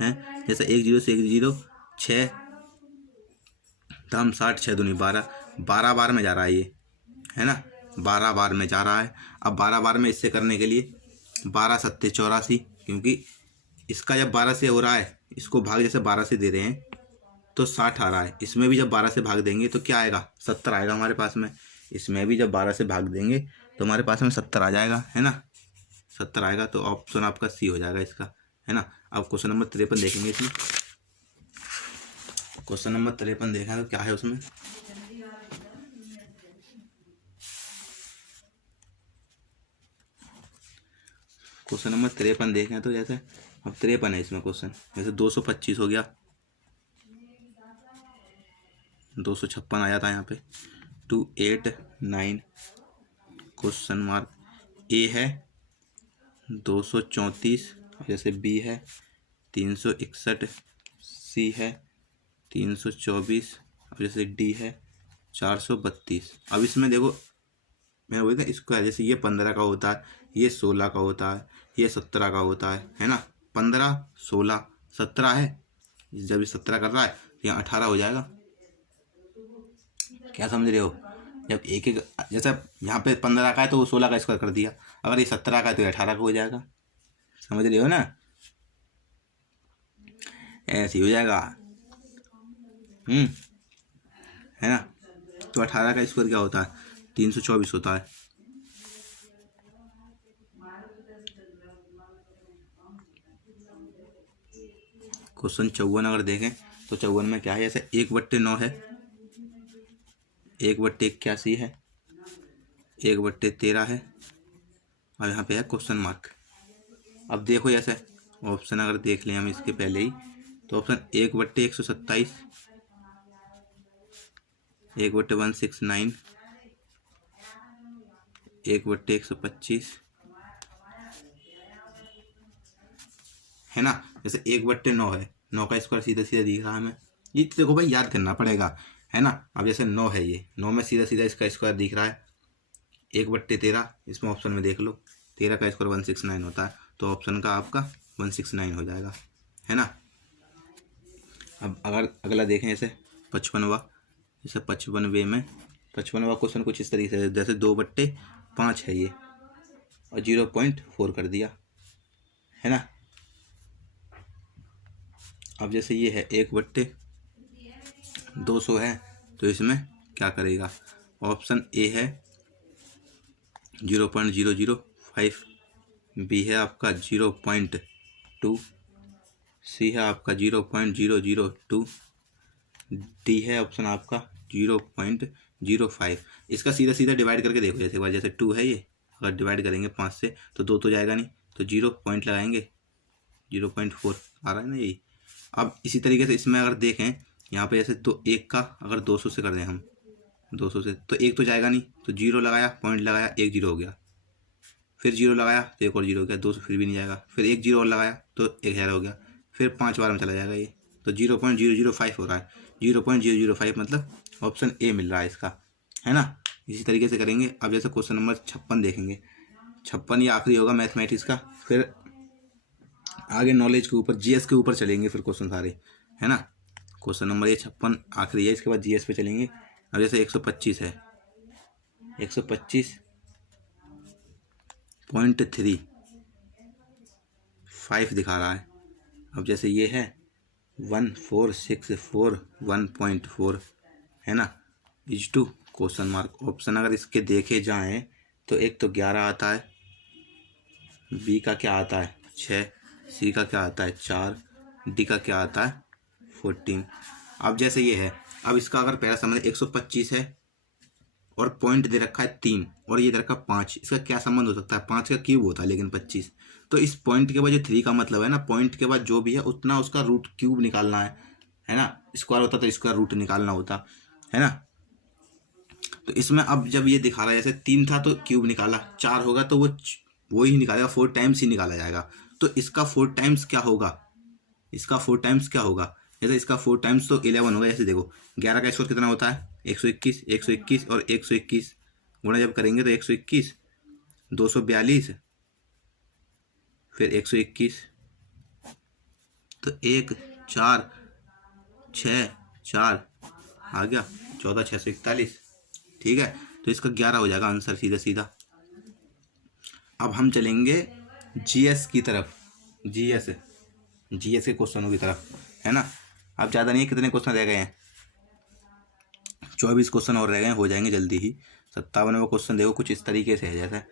हैं। जैसे 1 0 से 1 0 6 दाम 60, 6 दूनी 12, 12 बार में जा रहा है ये, है ना। 12 बार में जा रहा है। अब 12 बार में इससे करने के लिए 12 सत्ते 84, क्योंकि इसका जब 12 से हो रहा है, इसको भाग जैसे 12 से दे रहे हैं तो 60 आ रहा है। इसमें भी जब 12 से भाग देंगे तो क्या आएगा, 70 आएगा हमारे पास में। इसमें भी जब 12 से भाग देंगे तो हमारे पास में 70 आ जाएगा, है ना। 70 आएगा, तो ऑप्शन आपका सी हो जाएगा इसका, है ना। अब क्वेश्चन नंबर 53 देखेंगे। इसमें क्वेश्चन नंबर 53 देखा है तो क्या है उसमें, क्वेश्चन नंबर 53 देखें तो जैसे अब 53 है इसमें क्वेश्चन, जैसे 225 हो गया, 256 आया था यहाँ पे, 289 क्वेश्चन मार्क, ए है 234, जैसे बी है 361, सी है 324, अब जैसे डी है 432। अब इसमें देखो मैं बोलता स्क्वायर, जैसे ये 15 का होता है, ये 16 का होता है, ये 17 का होता है ना। 15 16 17 है, जब ये 17 कर रहा है तो यहाँ 18 हो जाएगा। क्या समझ रहे हो? जब एक एक, जैसे यहाँ पे 15 का है तो वो 16 का स्क्वायर कर दिया, अगर ये 17 का है तो 18 का हो जाएगा। समझ रहे हो ना? ऐसे ही हो जाएगा। है ना। तो 18 का स्क्वायर क्या होता है? 324 होता है। क्वेश्चन 54 अगर देखें तो 54 में क्या है, जैसे 1/9 है, 1/81 है, 1/13 है, और यहाँ पे है क्वेश्चन मार्क। अब देखो जैसे ऑप्शन अगर देख लें हम इसके पहले ही, तो ऑप्शन 1/127, 1/169, 1/125, है ना। जैसे 1/9 है, 9 का स्क्वायर सीधा सीधा दिख रहा है हमें, ये देखो भाई याद करना पड़ेगा, है ना। अब जैसे 9 है, ये 9 में सीधा सीधा इसका स्क्वायर दिख रहा है 1/13, इसमें ऑप्शन में देख लो 13 का स्क्वायर 169 होता है, तो ऑप्शन का आपका 169 हो जाएगा, है ना। अब अगर अगला देखें जैसे 55वां, जैसे 55वें में 55वां क्वेश्चन कुछ इस तरीके से, जैसे 2/5 है ये, और 0.4 कर दिया, है ना। अब जैसे ये है 1/200 है, तो इसमें क्या करेगा? ऑप्शन ए है 0.005, बी है आपका 0.2, सी है आपका 0.002, डी है ऑप्शन आपका 0.05। इसका सीधा सीधा डिवाइड करके देखो, जैसे बार जैसे 2 है, ये अगर डिवाइड करेंगे 5 से तो 2 तो जाएगा नहीं, तो 0 पॉइंट लगाएंगे, 0.4 आ रहा है ना यही। अब इसी तरीके से इसमें अगर देखें यहाँ पे, जैसे तो 1 का अगर 200 से कर दें हम, 200 से तो 1 तो जाएगा नहीं, तो 0 लगाया, पॉइंट लगाया, 1 0 हो गया, फिर 0 लगाया तो 1 और 0 हो गया, 200 फिर भी नहीं जाएगा, फिर 1 0 और लगाया तो 1000 हो गया, फिर 5 बार में चला जाएगा ये, तो 0.005 हो रहा है। 0.005 मतलब ऑप्शन ए मिल रहा है इसका, है ना। इसी तरीके से करेंगे। अब जैसे क्वेश्चन नंबर 56 देखेंगे, 56 ये आखिरी होगा मैथमेटिक्स का, फिर आगे नॉलेज के ऊपर, जीएस के ऊपर चलेंगे फिर क्वेश्चन सारे, है ना। क्वेश्चन नंबर ये 56 आखिरी है, इसके बाद जीएस पे चलेंगे। अब जैसे 125 है, 125.35 दिखा रहा है। अब जैसे ये है 1464 1.4, है ना, is to question mark. Option अगर इसके देखे जाएं तो एक तो 11 आता है, बी का क्या आता है 6, सी का क्या आता है 4, डी का क्या आता है 14। अब जैसे ये है, अब इसका अगर पहला संबंध 125 है और पॉइंट दे रखा है 3 और ये दे रखा 5, इसका क्या संबंध हो सकता है? 5 का क्यूब होता है लेकिन 25, तो इस पॉइंट के बाद जो 3 का मतलब है ना, पॉइंट के बाद जो भी है उतना उसका रूट क्यूब निकालना है ना। स्क्वायर होता तो स्क्वायर रूट निकालना होता, है ना। तो इसमें अब जब ये दिखा रहा है, जैसे 3 था तो क्यूब निकाला, 4 होगा तो वो ही निकालेगा, 4 टाइम्स ही निकाला जाएगा। तो इसका 4 टाइम्स क्या होगा? इसका 4 टाइम्स क्या होगा? जैसे इसका 4 टाइम्स तो 11 होगा। जैसे देखो 11 का स्क्वायर कितना होता है 121, 121 और 121 गुणा जब करेंगे तो 121, 242, फिर 121, तो 1 4 6 4 आ गया 14 641, ठीक है। तो इसका 11 हो जाएगा आंसर सीधा सीधा। अब हम चलेंगे जीएस की तरफ, जीएस के क्वेश्चनों की तरफ, है ना। अब ज़्यादा नहीं, कितने क्वेश्चन रह गए हैं? 24 क्वेश्चन और रह गए हैं, हो जाएंगे जल्दी ही। 57वां क्वेश्चन देखो कुछ इस तरीके से है, जैसे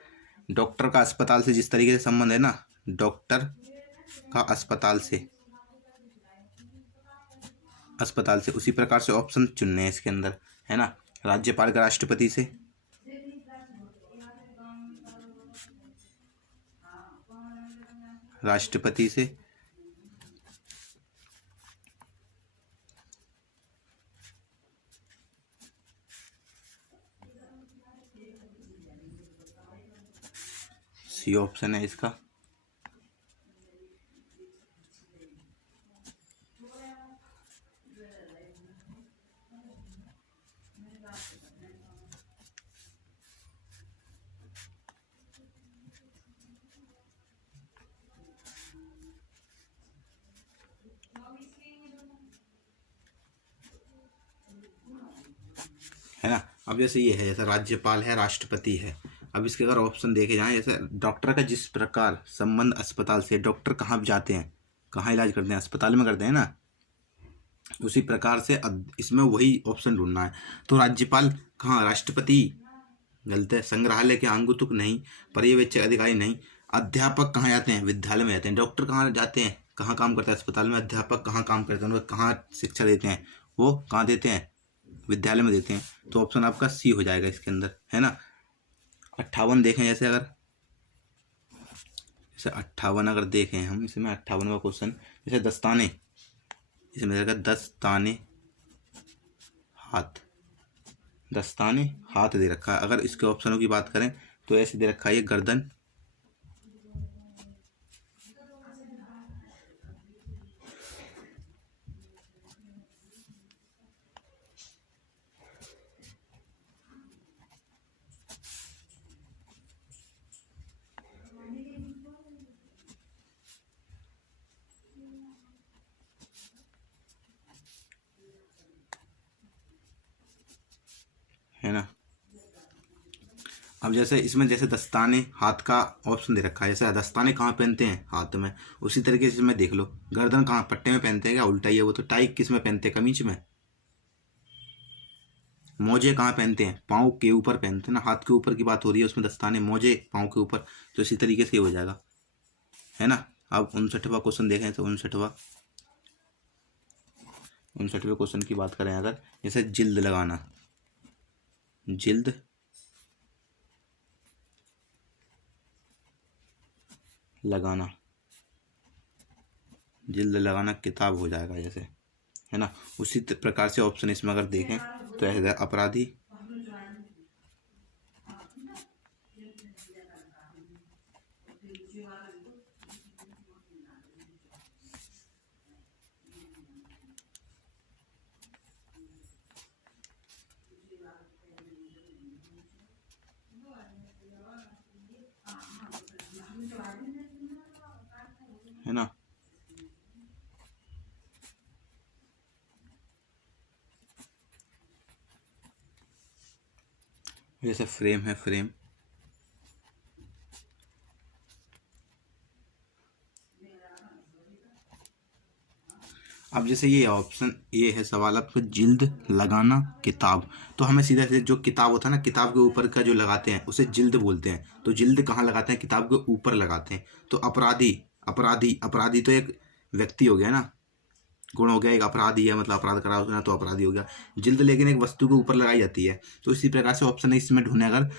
डॉक्टर का अस्पताल से जिस तरीके से संबंध है ना, डॉक्टर का अस्पताल से उसी प्रकार से ऑप्शन चुनने हैं इसके अंदर, है ना। राज्यपाल का राष्ट्रपति से, राष्ट्रपति से सी ऑप्शन है इसका। है ना। अब जैसे ये है, जैसे राज्यपाल है, राष्ट्रपति है। अब इसके अगर ऑप्शन देखे जाएं, जैसे डॉक्टर का जिस प्रकार संबंध अस्पताल से, डॉक्टर कहाँ जाते हैं, कहाँ इलाज करते हैं, अस्पताल में करते हैं ना, उसी प्रकार से इसमें वही ऑप्शन ढूंढना है। तो राज्यपाल कहाँ, राष्ट्रपति गलत है, संग्रहालय के अंगुतुक नहीं, पर्यवेक्षक अधिकारी नहीं, अध्यापक कहाँ जाते हैं, विद्यालय में जाते हैं। डॉक्टर कहाँ जाते हैं, कहाँ काम करते हैं, अस्पताल में। अध्यापक कहाँ काम करते हैं, उनको कहाँ शिक्षा देते हैं, वो कहाँ देते हैं, विद्यालय में देते हैं। तो ऑप्शन आपका सी हो जाएगा इसके अंदर, है ना। 58 देखें, जैसे 58 अगर देखें हम, इसमें 58वां क्वेश्चन, जैसे दस्ताने, इसमें रहेगा दस्ताने हाथ, दस्ताने हाथ दे रखा है। अगर इसके ऑप्शनों की बात करें तो ऐसे दे रखा है, ये गर्दन, है ना। अब जैसे इसमें जैसे दस्ताने हाथ का ऑप्शन दे रखा है, जैसे दस्ताने कहाँ पहनते हैं, हाथ में। उसी तरीके से इसमें देख लो, गर्दन कहाँ, पट्टे में पहनते हैं क्या, उल्टा ही है वो तो। टाई किस में पहनते हैं, कमीज में। मोजे कहाँ पहनते हैं, पाँव के ऊपर पहनते हैं ना, हाथ के ऊपर की बात हो रही है, उसमें दस्ताने मोजे पाँव के ऊपर। तो इसी तरीके से हो जाएगा, है ना। अब 59वां क्वेश्चन देखें तो 59वें क्वेश्चन की बात करें अगर, जैसे जिल्द लगाना, जिल्द लगाना, जिल्द लगाना किताब हो जाएगा जैसे, है ना। उसी प्रकार से ऑप्शन इसमें अगर देखें तो ऐसे अपराधी, है ना। जैसे फ्रेम है, फ्रेम, अब जैसे ये ऑप्शन, ये है सवाल आपका, जिल्द लगाना किताब। तो हमें सीधा से जो किताब होता है ना, किताब के ऊपर का जो लगाते हैं उसे जिल्द बोलते हैं। तो जिल्द कहाँ लगाते हैं, किताब के ऊपर लगाते हैं। तो अपराधी, अपराधी, अपराधी तो एक व्यक्ति हो गया ना, गुण हो गया, एक अपराधी है मतलब अपराध करा उसने, तो अपराधी हो गया। जिल्द लेकिन एक वस्तु के ऊपर लगाई जाती है। तो इसी प्रकार से ऑप्शन है इसमें ढूंढने अगर,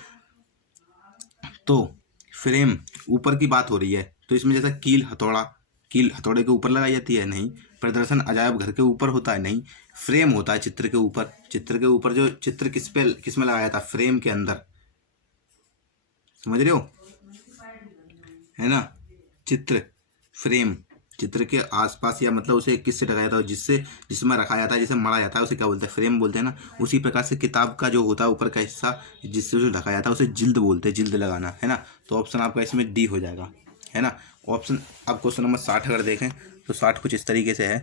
तो फ्रेम ऊपर की बात हो रही है, तो इसमें जैसा कील हथौड़ा, कील हथौड़े के ऊपर लगाई जाती है, नहीं। प्रदर्शन अजायब घर के ऊपर होता है, नहीं। फ्रेम होता है चित्र के ऊपर, चित्र के ऊपर जो चित्र किस में लगाया था, फ्रेम के अंदर, समझ रहे हो, है ना। चित्र, फ्रेम, चित्र के आसपास, या मतलब उसे किससे ढकाया था, जिसमें रखा जाता है, जिसे मढ़ा जाता है, उसे क्या बोलते हैं, फ्रेम बोलते हैं ना। उसी प्रकार से किताब का जो होता है ऊपर का हिस्सा, जिससे उसे ढकाया जाता है, उसे जिल्द बोलते हैं, जिल्द लगाना, है ना। तो ऑप्शन आपका इसमें डी हो जाएगा, है ना। ऑप्शन, अब क्वेश्चन नंबर 60 अगर देखें तो 60 कुछ इस तरीके से है,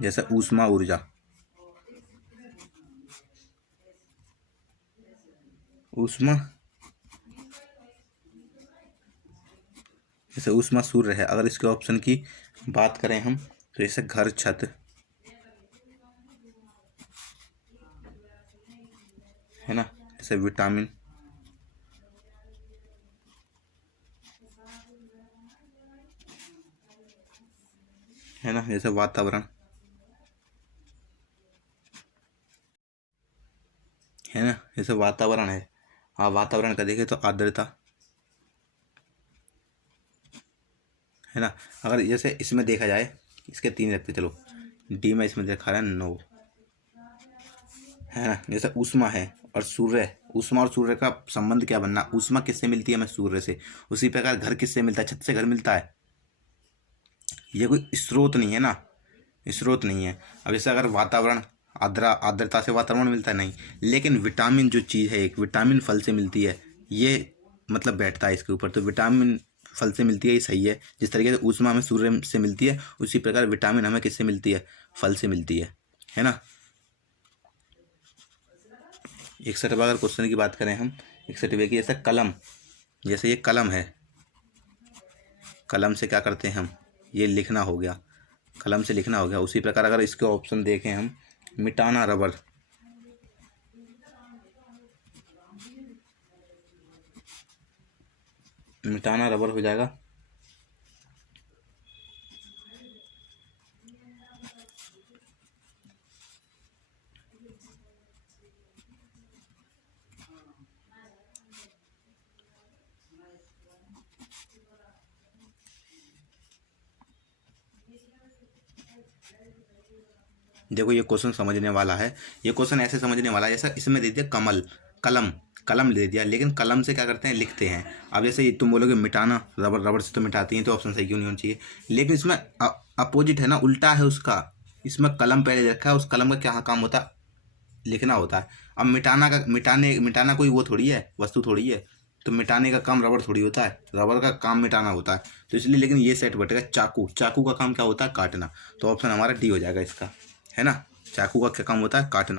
जैसे ऊष्मा ऊर्जा, ऊष्मा, जैसे ऊष्मा सूर्य है। अगर इसके ऑप्शन की बात करें हम तो जैसे घर, छत, है ना। जैसे विटामिन, है ना। जैसे वातावरण, है ना। जैसे वातावरण है, हाँ, वातावरण का देखें तो आर्द्रता, है ना। अगर जैसे इसमें देखा जाए, इसके 3 रखते चलो, डी में इसमें देखा रहा है 9, है ना। जैसे ऊष्मा है और सूर्य, ऊष्मा और सूर्य का संबंध क्या बनना, ऊष्मा किससे मिलती है हमें, सूर्य से। उसी प्रकार घर किससे मिलता है, छत से घर मिलता है। ये कोई स्रोत नहीं है ना, स्रोत नहीं है। अब जैसे अगर वातावरण, आर्द्रता से वातावरण मिलता है, नहीं। लेकिन विटामिन जो चीज़ है, एक विटामिन फल से मिलती है, ये मतलब बैठता है इसके ऊपर। तो विटामिन फल से मिलती है, ये सही है। जिस तरीके से ऊष्मा हमें सूर्य से मिलती है, उसी प्रकार विटामिन हमें किससे मिलती है, फल से मिलती है ना। 61 अगर क्वेश्चन की बात करें हम, 61 की, जैसे कलम, जैसे ये कलम है, कलम से क्या करते हैं हम, ये लिखना हो गया, कलम से लिखना हो गया। उसी प्रकार अगर इसके ऑप्शन देखें हम, मिटाना रबर, मिटाना रबर हो जाएगा। देखो ये क्वेश्चन समझने वाला है, ये क्वेश्चन ऐसे समझने वाला है, जैसा इसमें दे दिया कमल, कलम, कलम ले दिया, लेकिन कलम से क्या करते हैं, लिखते हैं। अब जैसे तुम बोलोगे मिटाना रबर, रबर से तो मिटाती हैं, तो ऑप्शन सही क्यों नहीं होना चाहिए। लेकिन इसमें अपोजिट है ना, उल्टा है उसका। इसमें कलम पहले रखा है, उस कलम का क्या काम होता है, लिखना होता है। अब मिटाना कोई वो थोड़ी है, वस्तु थोड़ी है। तो मिटाने का काम रबर थोड़ी होता है, रबर का काम मिटाना होता है। तो इसलिए, लेकिन ये सेट बटेगा चाकू, चाकू का काम क्या होता है, काटना। तो ऑप्शन हमारा डी हो जाएगा इसका, है ना। चाकू का क्या काम होता है, काटना।